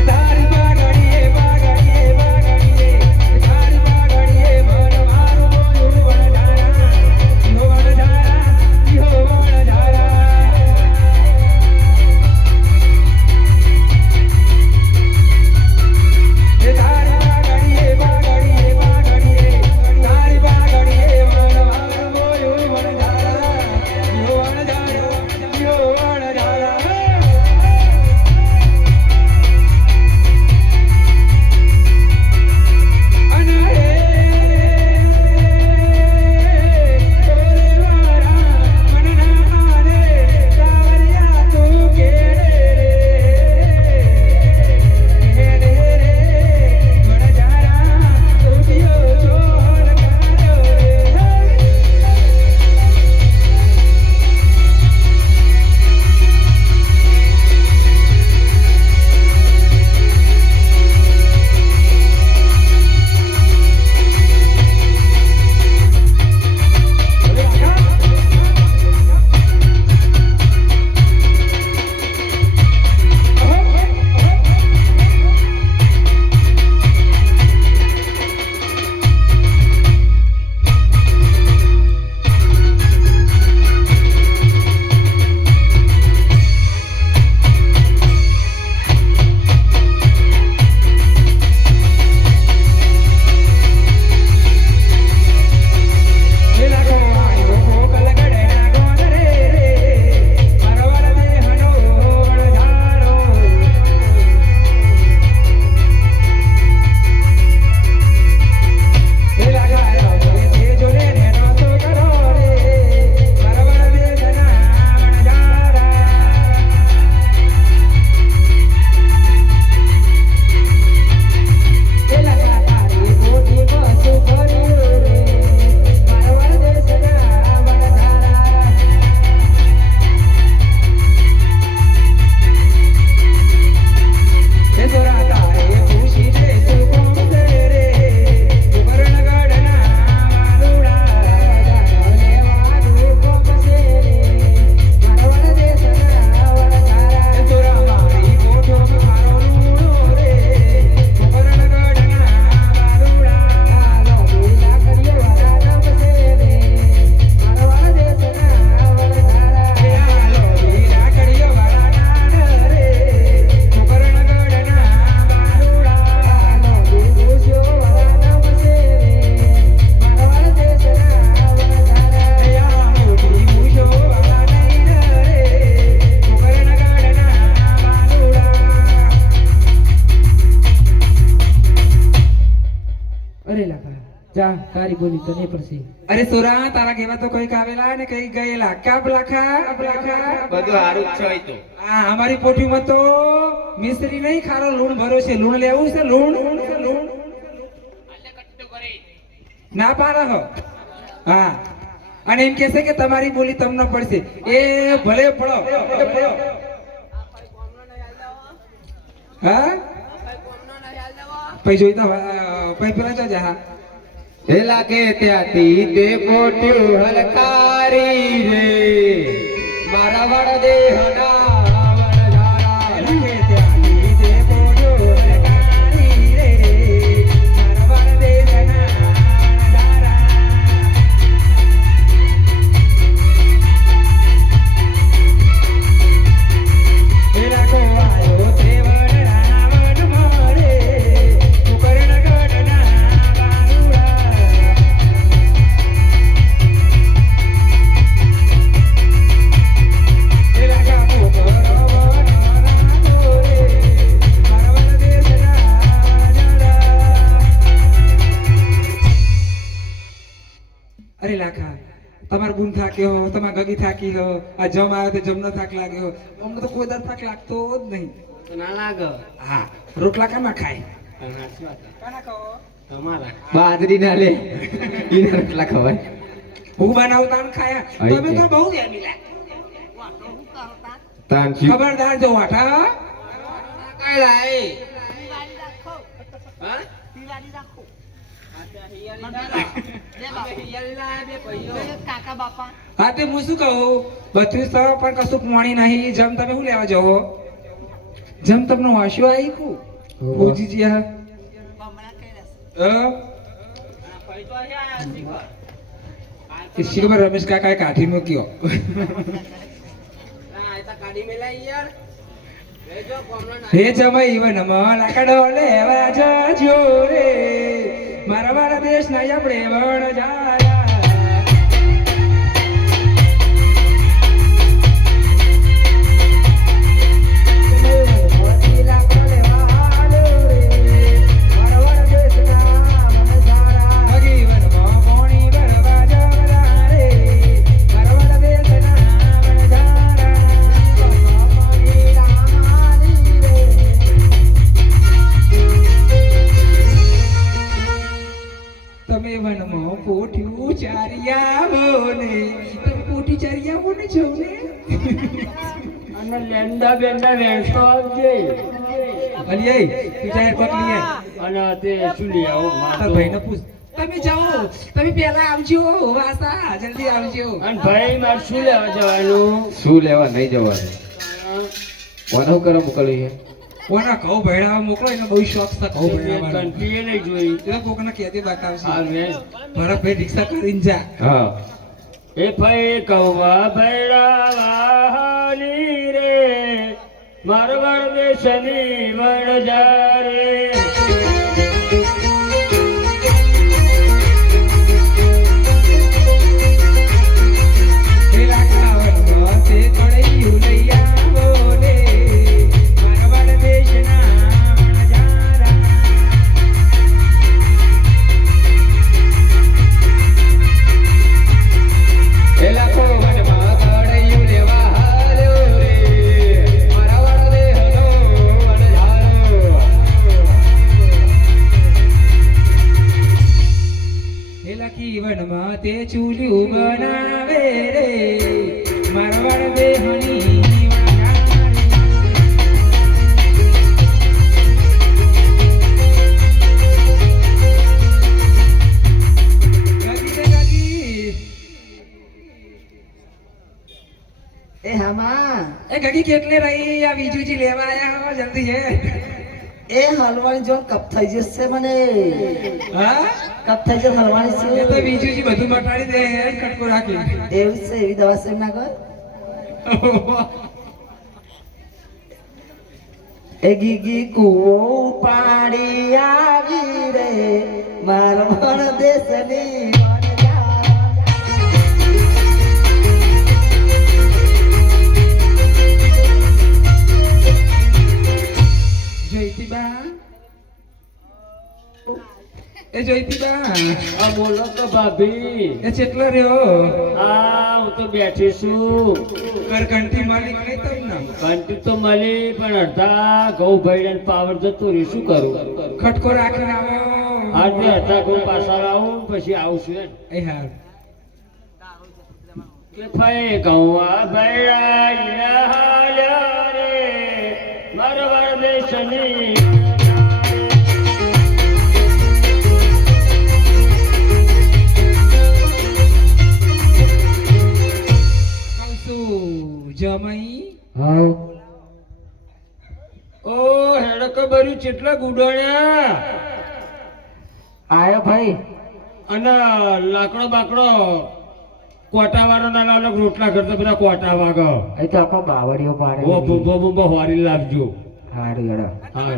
તારી પાઘડીએ પાઘડીએ પાઘડીએ તારી પાઘડીએ મન મારું બોલું વણજારા ઈહો વણજારા ઈહો વણજારા તારી પાઘડીએ પાઘડીએ પાઘડીએ તારી પાઘડીએ મન મારું બોલું વણજારા ઈહો વણજારા ઈહો વણજારા અરે લાખા જા તારી બોલી તને પડશે અરે સોરા તારા ઘેવા તો કઈક આવેલા ને કઈક ગયેલા કાપ લાખા બધું હારું જ છે તો. હા અમારી પોઠીમાં તો મિસ્ત્રી નહીં ખારો લૂણ ભરો છે લૂણ લેવું છે લૂણ ના પારા હો હા અને એમ કહેશે કે તમારી બોલી તમને પડશે એ ભલે પડો એ પડો હા પછી જોઈતા પછી પેલા જજે હા પેલા કે ત્યાંથી તે પોટ્યું હલકારી રે મારા વડ દેહના પેલા કે ત્યાંથી તે પોટ્યું હલકારી રે મારા વડદેશના વણઝારા. પેલા કો આયો તે વડના વનમાં રે કુકરણગઢના બાલુડા. પેલા કા પોકરો વનરાજો રે મારા વડદેશના વણઝારા. અરે લાખા તમાર ગુણ થાક્યો હો તમાર ગગી થાકી હો આ જમ આવ્યો તો જમનો થાક લાગ્યો અમને તો કોઈ દર થાક લાગતો જ નહીં. ના લાગે હા રોટલા કામાં ખાય તમારા બાજરી ના લે ઈના રોટલા ખવાય હું બનાવું તાન ખાયા આઈ તમે તો છે. બહુ વેમીલા તાન ખબરદાર જો વાટા કઈ લાય હા હા તે હું શું કહું બધું તો પણ કશું પાણી નહીં જમ તમે શું લેવા જવો જમ તમને વાસ્યો આવી કુ ભોજીજી હા શિખબર રમેશ કાકાએ કાઢી મૂક્યો હે જમાઈ ઈવન લાકડો લેવા જજો રે મારા વાળા દેશ ના આપણે વણઝારા. તમે વનમાં પોઠ્યું ચારિયાવો ને તમે પોઠી ચારિયાવો ને છો ને અને લેંડા બેંડા વેચતો આવજે અલી તું જાહેર કોક લઈ આય. અને તે શું લઈ આવો તાર ભાઈને પૂછ તમે જાઓ તમે પહેલા આવજો વાસા જલ્દી આવજો. અને ભાઈ મારે શું લેવા જવાનું શું લેવા નહીં જવાનું કોનો કરો મોકલી છે કોના કહું ભેળાવા મોકલો એને બહુ શોખ છે કહું ભેળાવાનો. કંટીએ નહીં જોઈ એ કોકને કહેતી બતાવશે આ વેચ ભરતભાઈ રિક્ષા કરીને જા હા એ ભાઈ કૌવા ભૈરાવાની રે મારવાડ દેશની વણઝારે પેલા કાવડમાં તે કળૈયું લઈ આવો ને મારા વાળા દેશના વણઝારા. પેલા કો વનમાં કળૈયું લેવા હાલ્યો રે મારા વડ દેહનો વણઝારો. પેલા કીવનમાં તે ચૂલ્યું બનાવે રે મારા વાળા દેહની વણઝારી. ગગી રે ગગી. એ હામા એ ગગી કેટલે રહી આ બીજુજી લેવા આયા હો જલ્દી હે એ હલવાણી જો કપ થઈ જશે મને હા કપ થઈ જશે હલવાણી એ તો છે બીજુજી બધું મટાડી દે હે કટકો રાખી એવું છે એવી દવા છે એમ ના કર એ ગીગી કુવો પાડી આવી રે મારો વણ દેશની જોઈતીબા એ જોઈતીબા આ બોલો તો ભાભી એ ચેટલો રહ્યો આ હું તો બેઠી છું કરકંઠી માલિક નહીં તમને કંટી તો મળી પણ અડધા ઘઉં ભરીને પાવર જતું રહ્યું શું કરું ખટકો રાખીને આવો આજે અડધા ઘઉં પાછા આવું પછી આવશું એમ. એ હાર કે ફઈ ગૌવા ભૈયા હાલ્યા રે મારવાડ દેશની કહું છું, જમાઈ હા ઓ હેડક બર્યું ચેટલા ગુડોણ્યા આયો ભાઈ અને લાકડો બાકડો કોટા વાળો ના લાવલો રોટલા કરતા બધા કોટા વાગો એ તો આખો બાવળીઓ પાડે ઓ બુંબો બુંબો વારી લાવજો હારું હેડો હા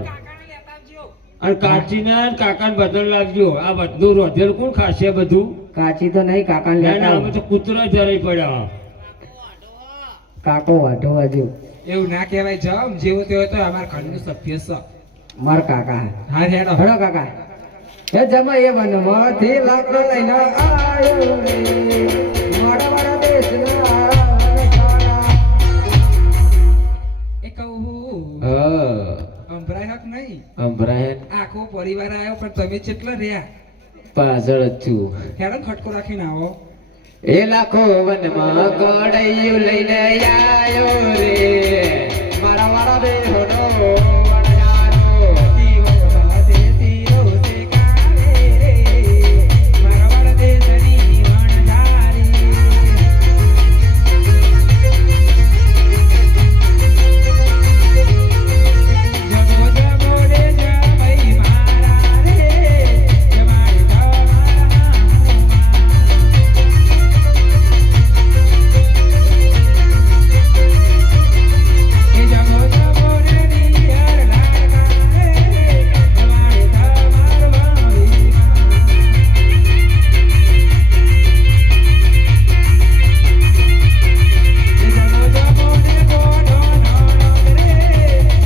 અને કાચીને કાકાને બદલ લાવજો આ બધું રોધેલ કોણ ખાશે બધું કાચી તો નહીં કાકા ના ના અમે તો કૂતરા જરાઈ પડ્યા કાકો વાઢો વાજ્યો એવું ના કહેવાય જમ જેવો તેવો તો અમારા ઘરનું સભ્ય છે માર કાકા હા હેડો હેડો કાકા એ જમા એ વનમાંથી લાકડો લઈને આયો રે મારા મારા દેશના વનસારા. એ કહું અંભરાય હક નહીં અંભરાય આખો પરિવાર આવ્યો પણ તમે કેટલા રહ્યા પાછળ જ છું હેડો ખટકો રાખીને આવો એ લાખો વનમાં ગોળૈયું લઈને આયો રે મારા વાળા બેહોનો વણજારો. દીવો બાદે દીવો શેકાવે રે મારા વાળા દેશની વણઝારી. જમો જમો રે જમઈ મારા રે જમાડી તમારા એ જમો જમો રે દિયર લાડકા રે જમાડી તમારા વાવીમાં. એ જમો જમો રે ગોડો નણદ રે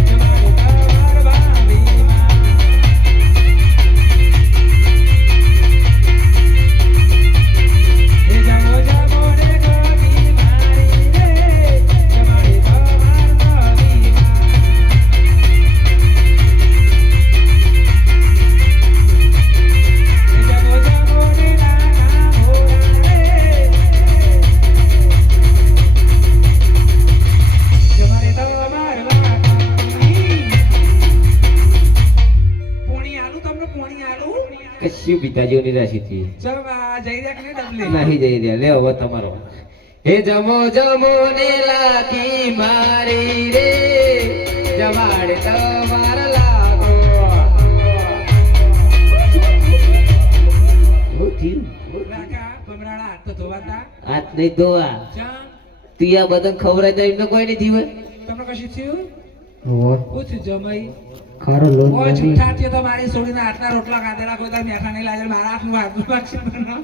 જમાડી તમારા વાવીમાં. એ જમો જમો રે ગોગી મારી રે જમાડી તમારા વાવીમાં. એ જમો જમો રે નાના મોરા રે જમાડી તમારા વાવીમાં. પોણી આલું તમને પોણી આલું કશું પિતાજીઓની રાશિથી જમા જઈ રહ્યા કે નહીં ડબલે નહીં જઈ રહ્યા લે હવે તમારો એ જમો જમો ને લાખી મારી રે જમાડે તમાર લાગો. શું થયું? લાકા ભમરાળા હાથ તો ધોવાતા હાથ નહીં ધોવા ચા તું આ બધાને ખવડાય તો એમને કોઈ નહીં થયું તમને કશું થયું ઓય પૂછ જમાઈ ખારો લોન ઓય નથી જૂઠા થયો તો મારી છોડીને આટલા રોટલા ખાધેલા કોઈ તાર મેઠા નહીં લાગે મારા હાથનું હાથનું લાગશે તને.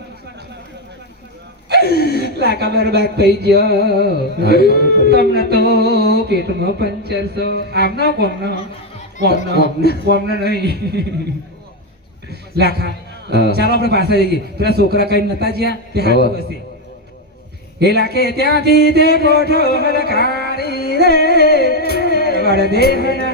લાકા બરબાદ થઈ ગયો તમને તો પેટમાં પંચર છો આમ ના કોમનો કોમનો નહીં લાખા હા. ચાલો આપણે પાછા જઈએ પેલા છોકરા કઈ નતા જ્યાં તે હાથું હા. હશે એ લાગે ત્યાંથી તે કોઠો હલકારી રે વડ દેહના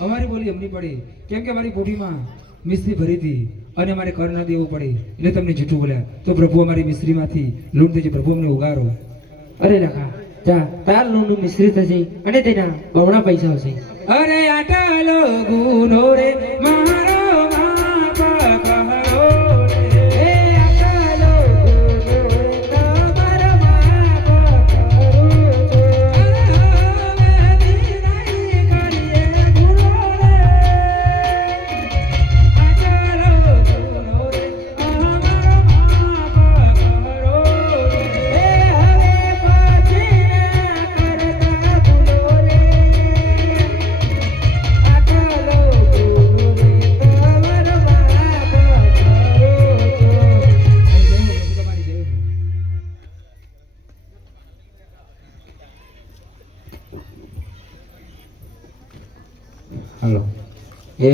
અમારી બોલી એમની પડી કેમ કે મારી કોઠીમાં મિસ્ત્રી ભરી હતી અને મારે કર ના દેવું પડે એટલે તમને જૂઠું બોલ્યા તો પ્રભુ અમારી મિસ્ત્રીમાંથી લૂંટ દેજે પ્રભુ અમને ઉગારો. અરે લખા જા તાર લોનનું મિશ્રી થશે અને તેના બમણા પૈસા હશે અરે આટલો ગુનો રે મારો માપ કહો રે એ આટલો ગુનો રે તમારો માપ કરું છું. હાલો. એ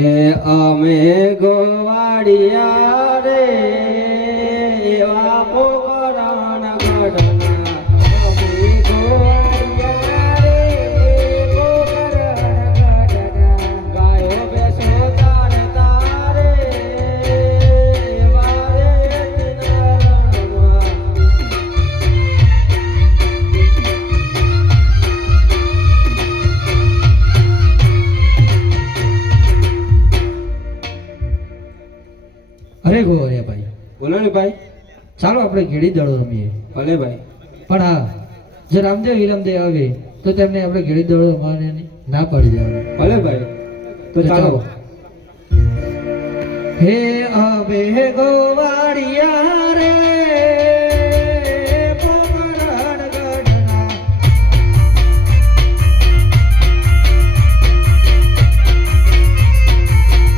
અમે ગોવાળિયા રે એવા પોકરાના ગઢના અમે ગોવાળિયા રે પોકરાના ગઢના ગાયો બેસો ચારતા રે એવા રે રણમાં. અરે ગો અરે ભાઈ, બોલો ને ભાઈ. ચાલો આપણે ઘેડી દડો રમીએ. ભલે ભાઈ. પણ હા, જો રામદેવ વિરમદેવ આવે તો તેમને આપણે ઘેડી દડો રમવાની ના પાડી દેવાની. ભલે ભાઈ. તો ચાલો. હે હવે ગોવાળિયા રે પોકરણ ગઢના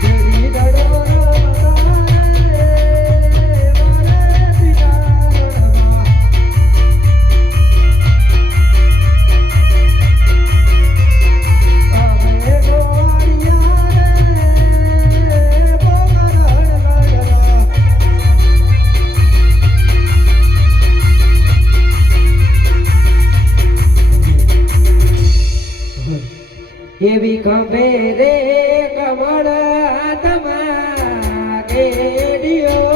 ઘેડી દડો રમતા રે મારે પિતા રણમાં. હવે ગોવાળિયા રે પોકરણ ગઢના એવી ખંભે રે કમળ હાથમાં કેડિયો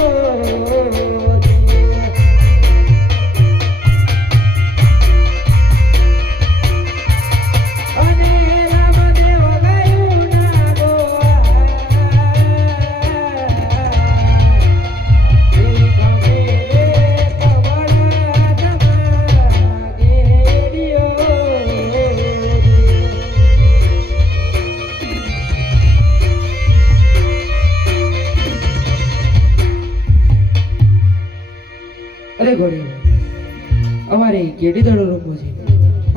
અને રામદેવ ગયું ના ગોવા એવી ખંભે રે કમળ હાથમાં કેડિયો અરે ઘોડી અમારે ગેડી દડો રમવો છે.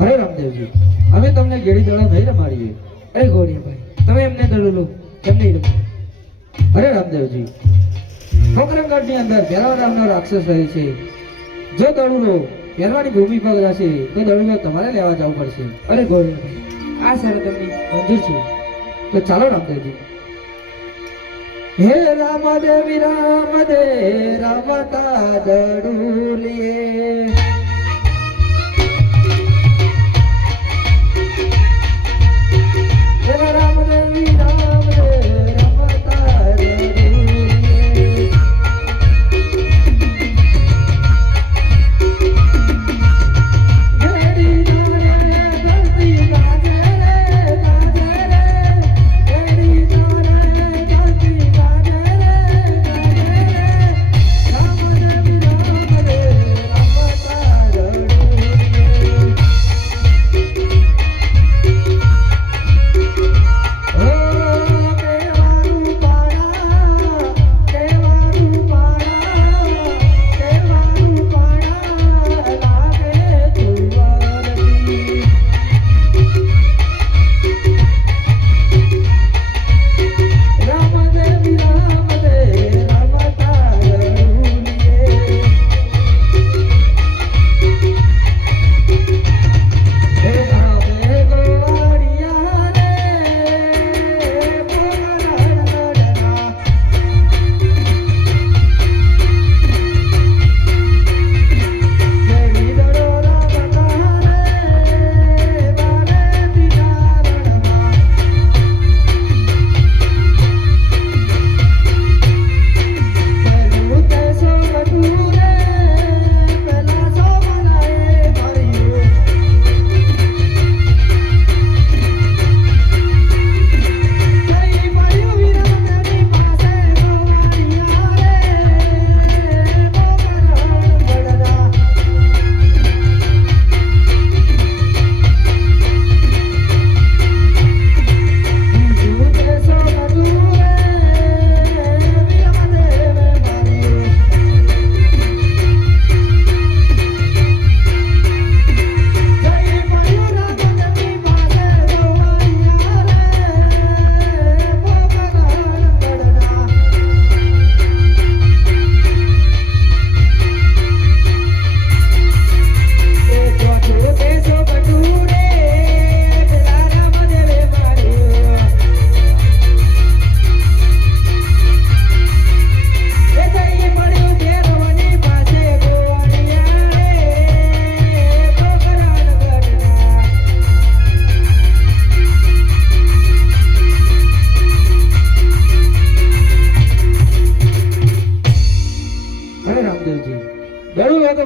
અરે રામદેવજી, અમે તમને ગેડી દડો નહીં રમાડીએ. અરે ઘોડી ભાઈ, તમે એમને દડો લો, કેમ નહીં રમો? અરે રામદેવજી, પોકરણગઢની અંદર ભેરવા નામનો રાક્ષસ રહે છે. જો દડુલો ભેરવાની ભૂમિ પર જશે તો દડુલો તમારે લેવા જવું પડશે. અરે ઘોડી ભાઈ, આ શરત તમને મંજૂર છે તો ચાલો રામદેવજી. હે રામદેવી રામદે રમતા દડુલીએ હે રામદેવી રામદે રમતા દડુલીએ ઘેડી નારે ધરતી કાજે રે ઘેડી નારે ધરતી કાજે રે રામદેવી રામદે રમતા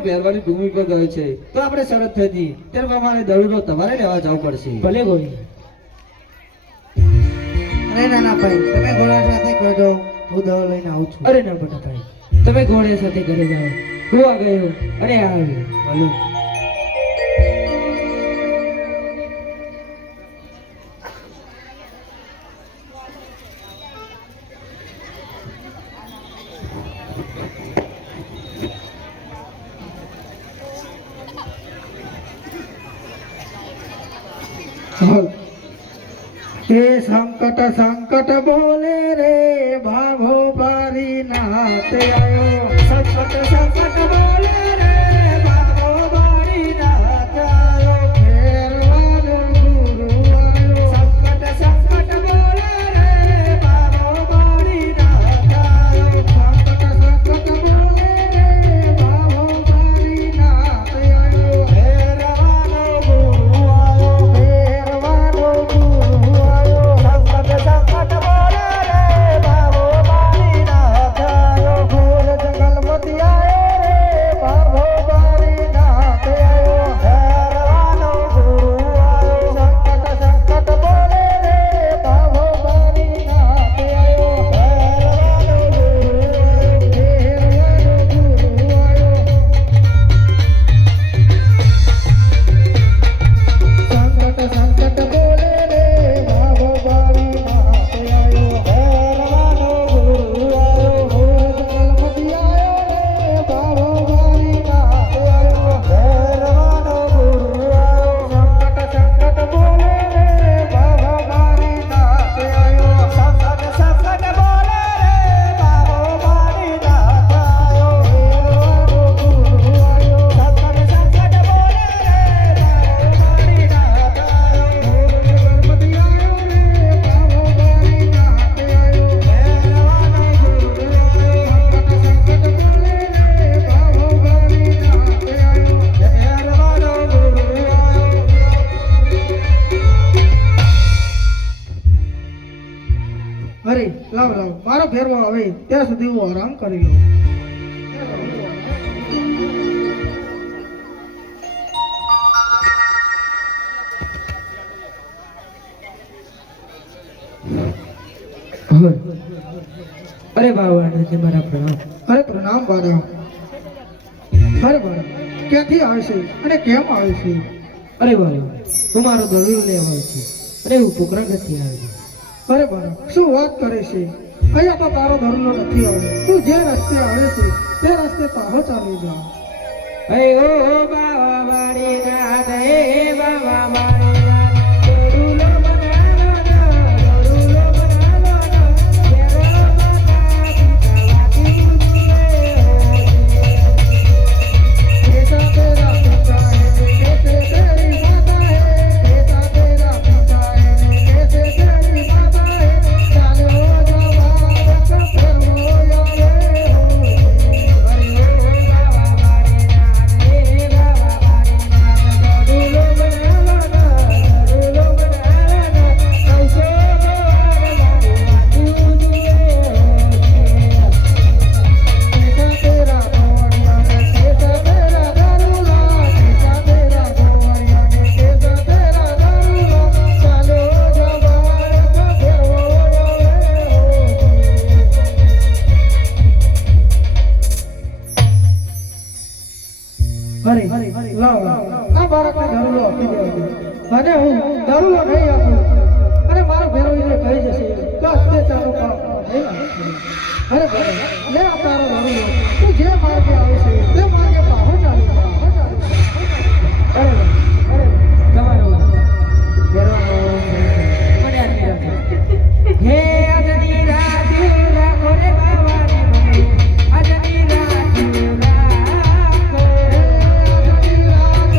પહેરવાની ભૂમિ પર ગયો છે તો આપણે શરત થઈ હતી ત્યારે પ્રમાણે દડુલો તમારે લેવા જવું પડશે. ભલે ગોળી અરે નાના ભાઈ તમે ઘોડા સાથે કહેજો હું દવા લઈને આવું છું. અરે ના મોટા ભાઈ તમે ઘોડે સાથે ઘરે જાઓ હું આ ગયો અને આ આવ્યો ભલે એ સંકટ સંકટ બોલે રે ભાભો બારી નાતે આયો. સંકટ સંકટ બોલે રે ભાભો બારી નાતે આયો. ફેરવાનો ગુરુ આયો. સંકટ સંકટ બોલે રે ભાભો બારી નાતે આયો. સંકટ સંકટ બોલે રે ભાભો બારી નાતે આયો. ફેરવાનો ગુરુ આયો. ફેરવાનો ગુરુ આયો. સંકટ સંકટ બોલે રે ભાભો બારી નાતે આયો. ઘોર જંગલમાંથી આયો રે ભાભો બારી નાતે આયો. ફેરવાનો ગુરુ આયો. સંકટ સંકટ બોલે રે ભાભો બારી નાતે આયો. ફેરવાનો ગુરુ આયો. ફેરવાનો ગુરુ આયો. સંકટ સંકટ બોલે રે ભાભો બારી નાતે આયો. ફેરવાનો ગુરુ આયો. ઘોર જંગલમાંથી આયો રે ભાભો બારી નાતે આયો. ફેરવાનો ગુરુ આયો. સંકટ સંકટ બોલે રે ભાભો બારી નાતે આયો. સંકટ સંકટ બોલે રે ભાભો બારી નાતે આયો. ફેરવાનો ગુરુ આયો. સંકટ સંકટ બોલે રે ભાભો બારી નાતે આયો. ઘોર જંગલમાંથી આયો રે ભાભો બારી નાતે આયો. ફેરવાનો ગુરુ આયો. સંકટ સંકટ બોલે રે ભાભો બારી નાતે આયો. ફેરવાનો ગુરુ આયો. અરે લાવ લાવ મારો ફેરવો આવે ત્યાં સુધી હું આરામ કરી લઉં. અરે બાબા ને મારા પ્રણામ. અરે પ્રણામ બાળા. અરે બાળા ક્યાંથી આવે છે અને કેમ આવે છે? અરે બાબા હું મારો દડુલો લેવા આવ્યો છું અને હું પોકરા નથી આવ્યો. અરે બાળા શું વાત કરે છે? અહીંયા તો તારો ધર્મનો નથી આવ્યો. તું જે રસ્તે આવે છે તે રસ્તે પાછો ચાલી જા. હે ઓ બાબા મારી નાથ હે બાબા મારી નાથ દડુલો બનાવો દડુલો બનાવો ઘેરો માતા સીતાવાતી कैसा तेरा पिता है कैसे तेरी माता है. कैसा तेरा पिता है कैसे तेरी माता है. चालो जवान का फरमो आवे हो. અરે ઓ બાબા મારી નાથ હે બાબા મારી નાથ દડુલો બનાવો દડુલો બનાવો કૌશો મારી વાતી कैसा तेरा गोवरिया ने कैसा तेरा दारूला. कैसा तेरा गोवरिया ने कैसा तेरा दारूला. चालो जवान का फरमो आवे हो. અરે લાવ લાવ આ બાળકને દારૂલો આપી દેવા. અને હું દારૂલો નહીં આપું અને મારો ભેરવીને કહી જશે તો અત્યાચારનો પાપ નહીં આપશે. અરે બાળક લે આ તારો દારૂલો. તું જે માર્ગે આવે છે તે માર્ગે પાછો ચાલી જા. અરે તમારો બેરવાનો મને આપી રાખો. હે આજની રાત રાખો રે બાવાની મને આજની રાત રાખો. આદરી રાત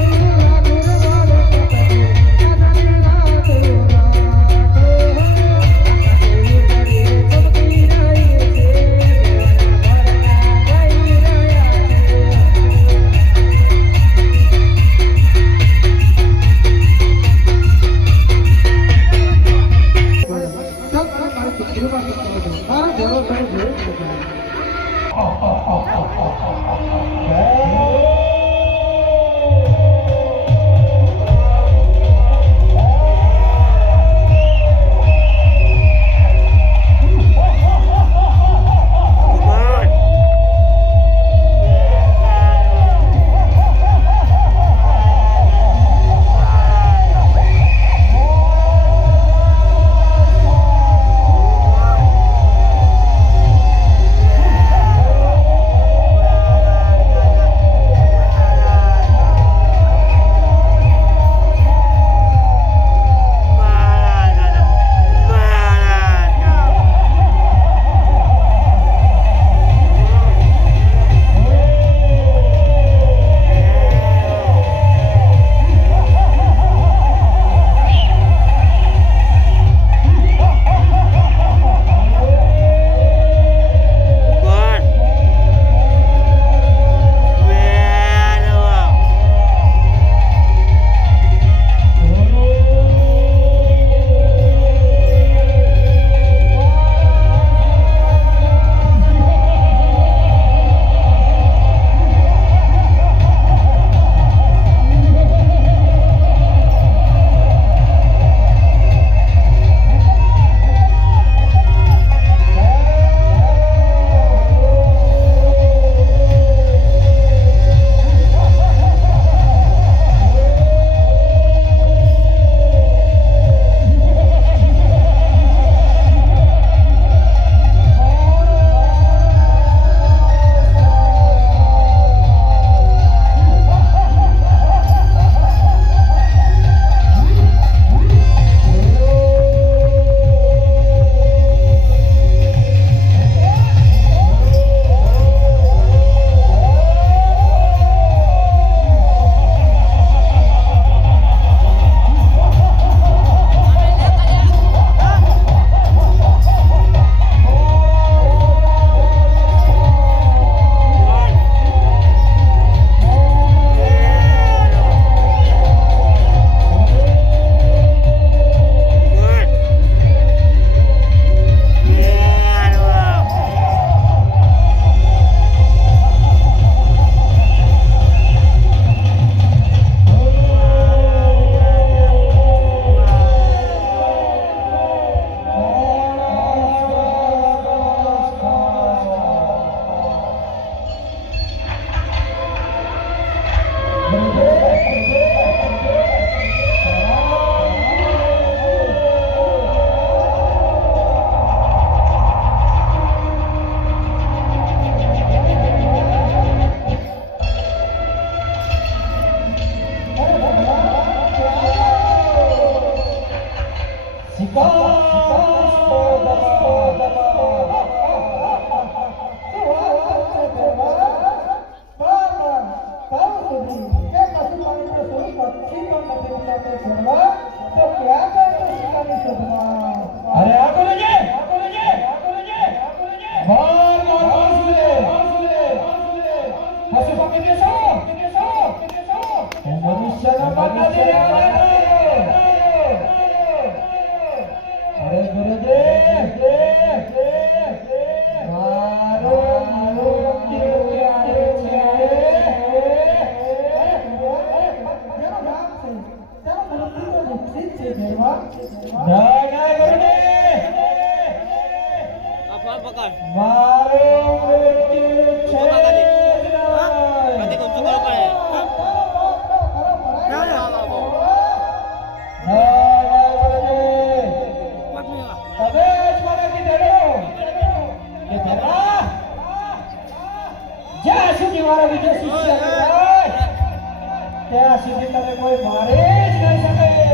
જ્યાં સુધી મારા વિજય શિષ્ય ત્યાં સુધી તમે કોઈ મારે જ નહીં શકે.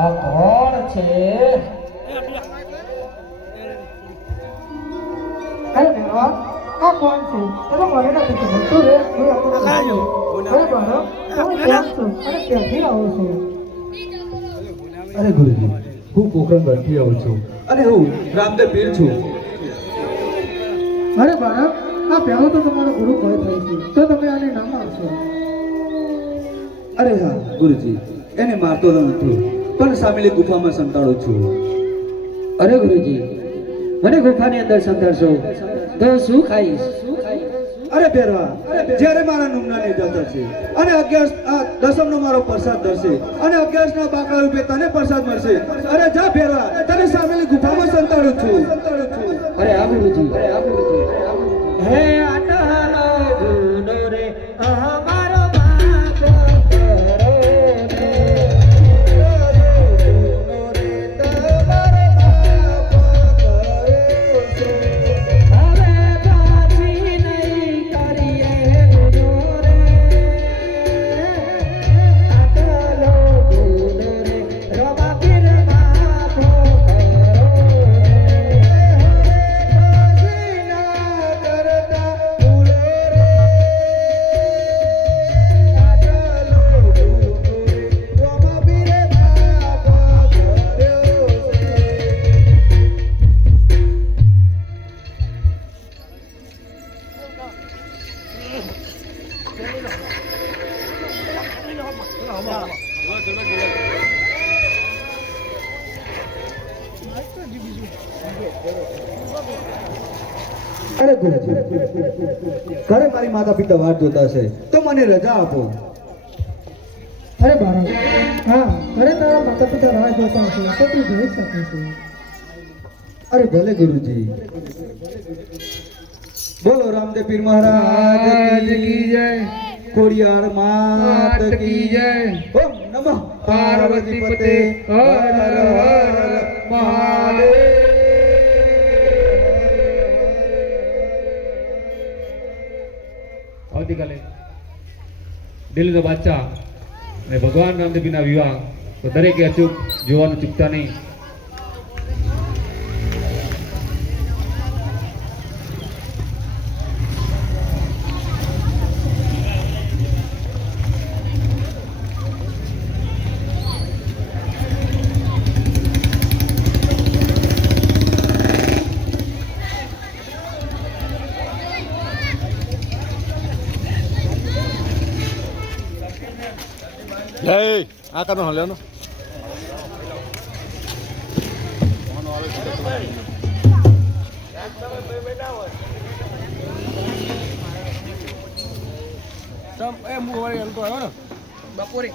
આ કોણ છે? અરે બેવા આ કોણ છે એનો મને નથી ખબર તું રે હું આપણો કાજો અરે બાળક તમે કેમ છો અને ક્યાંથી આવો છો અરે ગુરુજી, હું પોખરણગઢથી આવું છું અને હું રામદેવ પીર છું. અરે બાળક આ પહેલો તો તમારો ગુરુ ભય થાય છે તો તમે આને નામ આપશો અરે હા ગુરુજી, એને મારતો તો નથી, પણ સામેલી ગુફામાં સંતાડું છું. અરે ગુરુજી, મને ગુફાની અંદર સંતાડશો તો શું ખાઈશ? અરે ભેરવા, જ્યારે મારા નુમનાની જતા છે અને 11 નો મારો પ્રસાદ ધરશે અને 11 ના બાકડા રૂપે તને પ્રસાદ મળશે. અરે જા ભેરવા, તને સામેલી ગુફામાં સંતાડું છું. અરે આ ગુરુજી, હે આટલો ગુનો રે અમારો માફ કરો ને. હવે પાછી નહીં કરીએ ગુનો રે. આટલો ગુનો રે રમા પીર માફ કરો ને. અરે ગુરુજી, ઘરે મારી માતા પિતા વાટ જોતા છે તો મને રજા આપો. અરે બાળક હા અરે તારા માતા પિતા રાહ જોતા હશે તો તું જઈ શકે છે અરે ભલે ગુરુજી. બોલો રામદેવ પીર મહારાજ કી જય, ખોડિયાર માત કી જય. ઓમ નમઃ પાર્વતી પતે હર હર મહાદેવ. આવતીકાલે દિલ્હીનો બાદશાહ અને ભગવાન રામદેવજીના વિવાહ તો દરેકે અચૂક જોવાનું ચૂકતા નહીં. આ કાનો હલ્યાનો બપોરે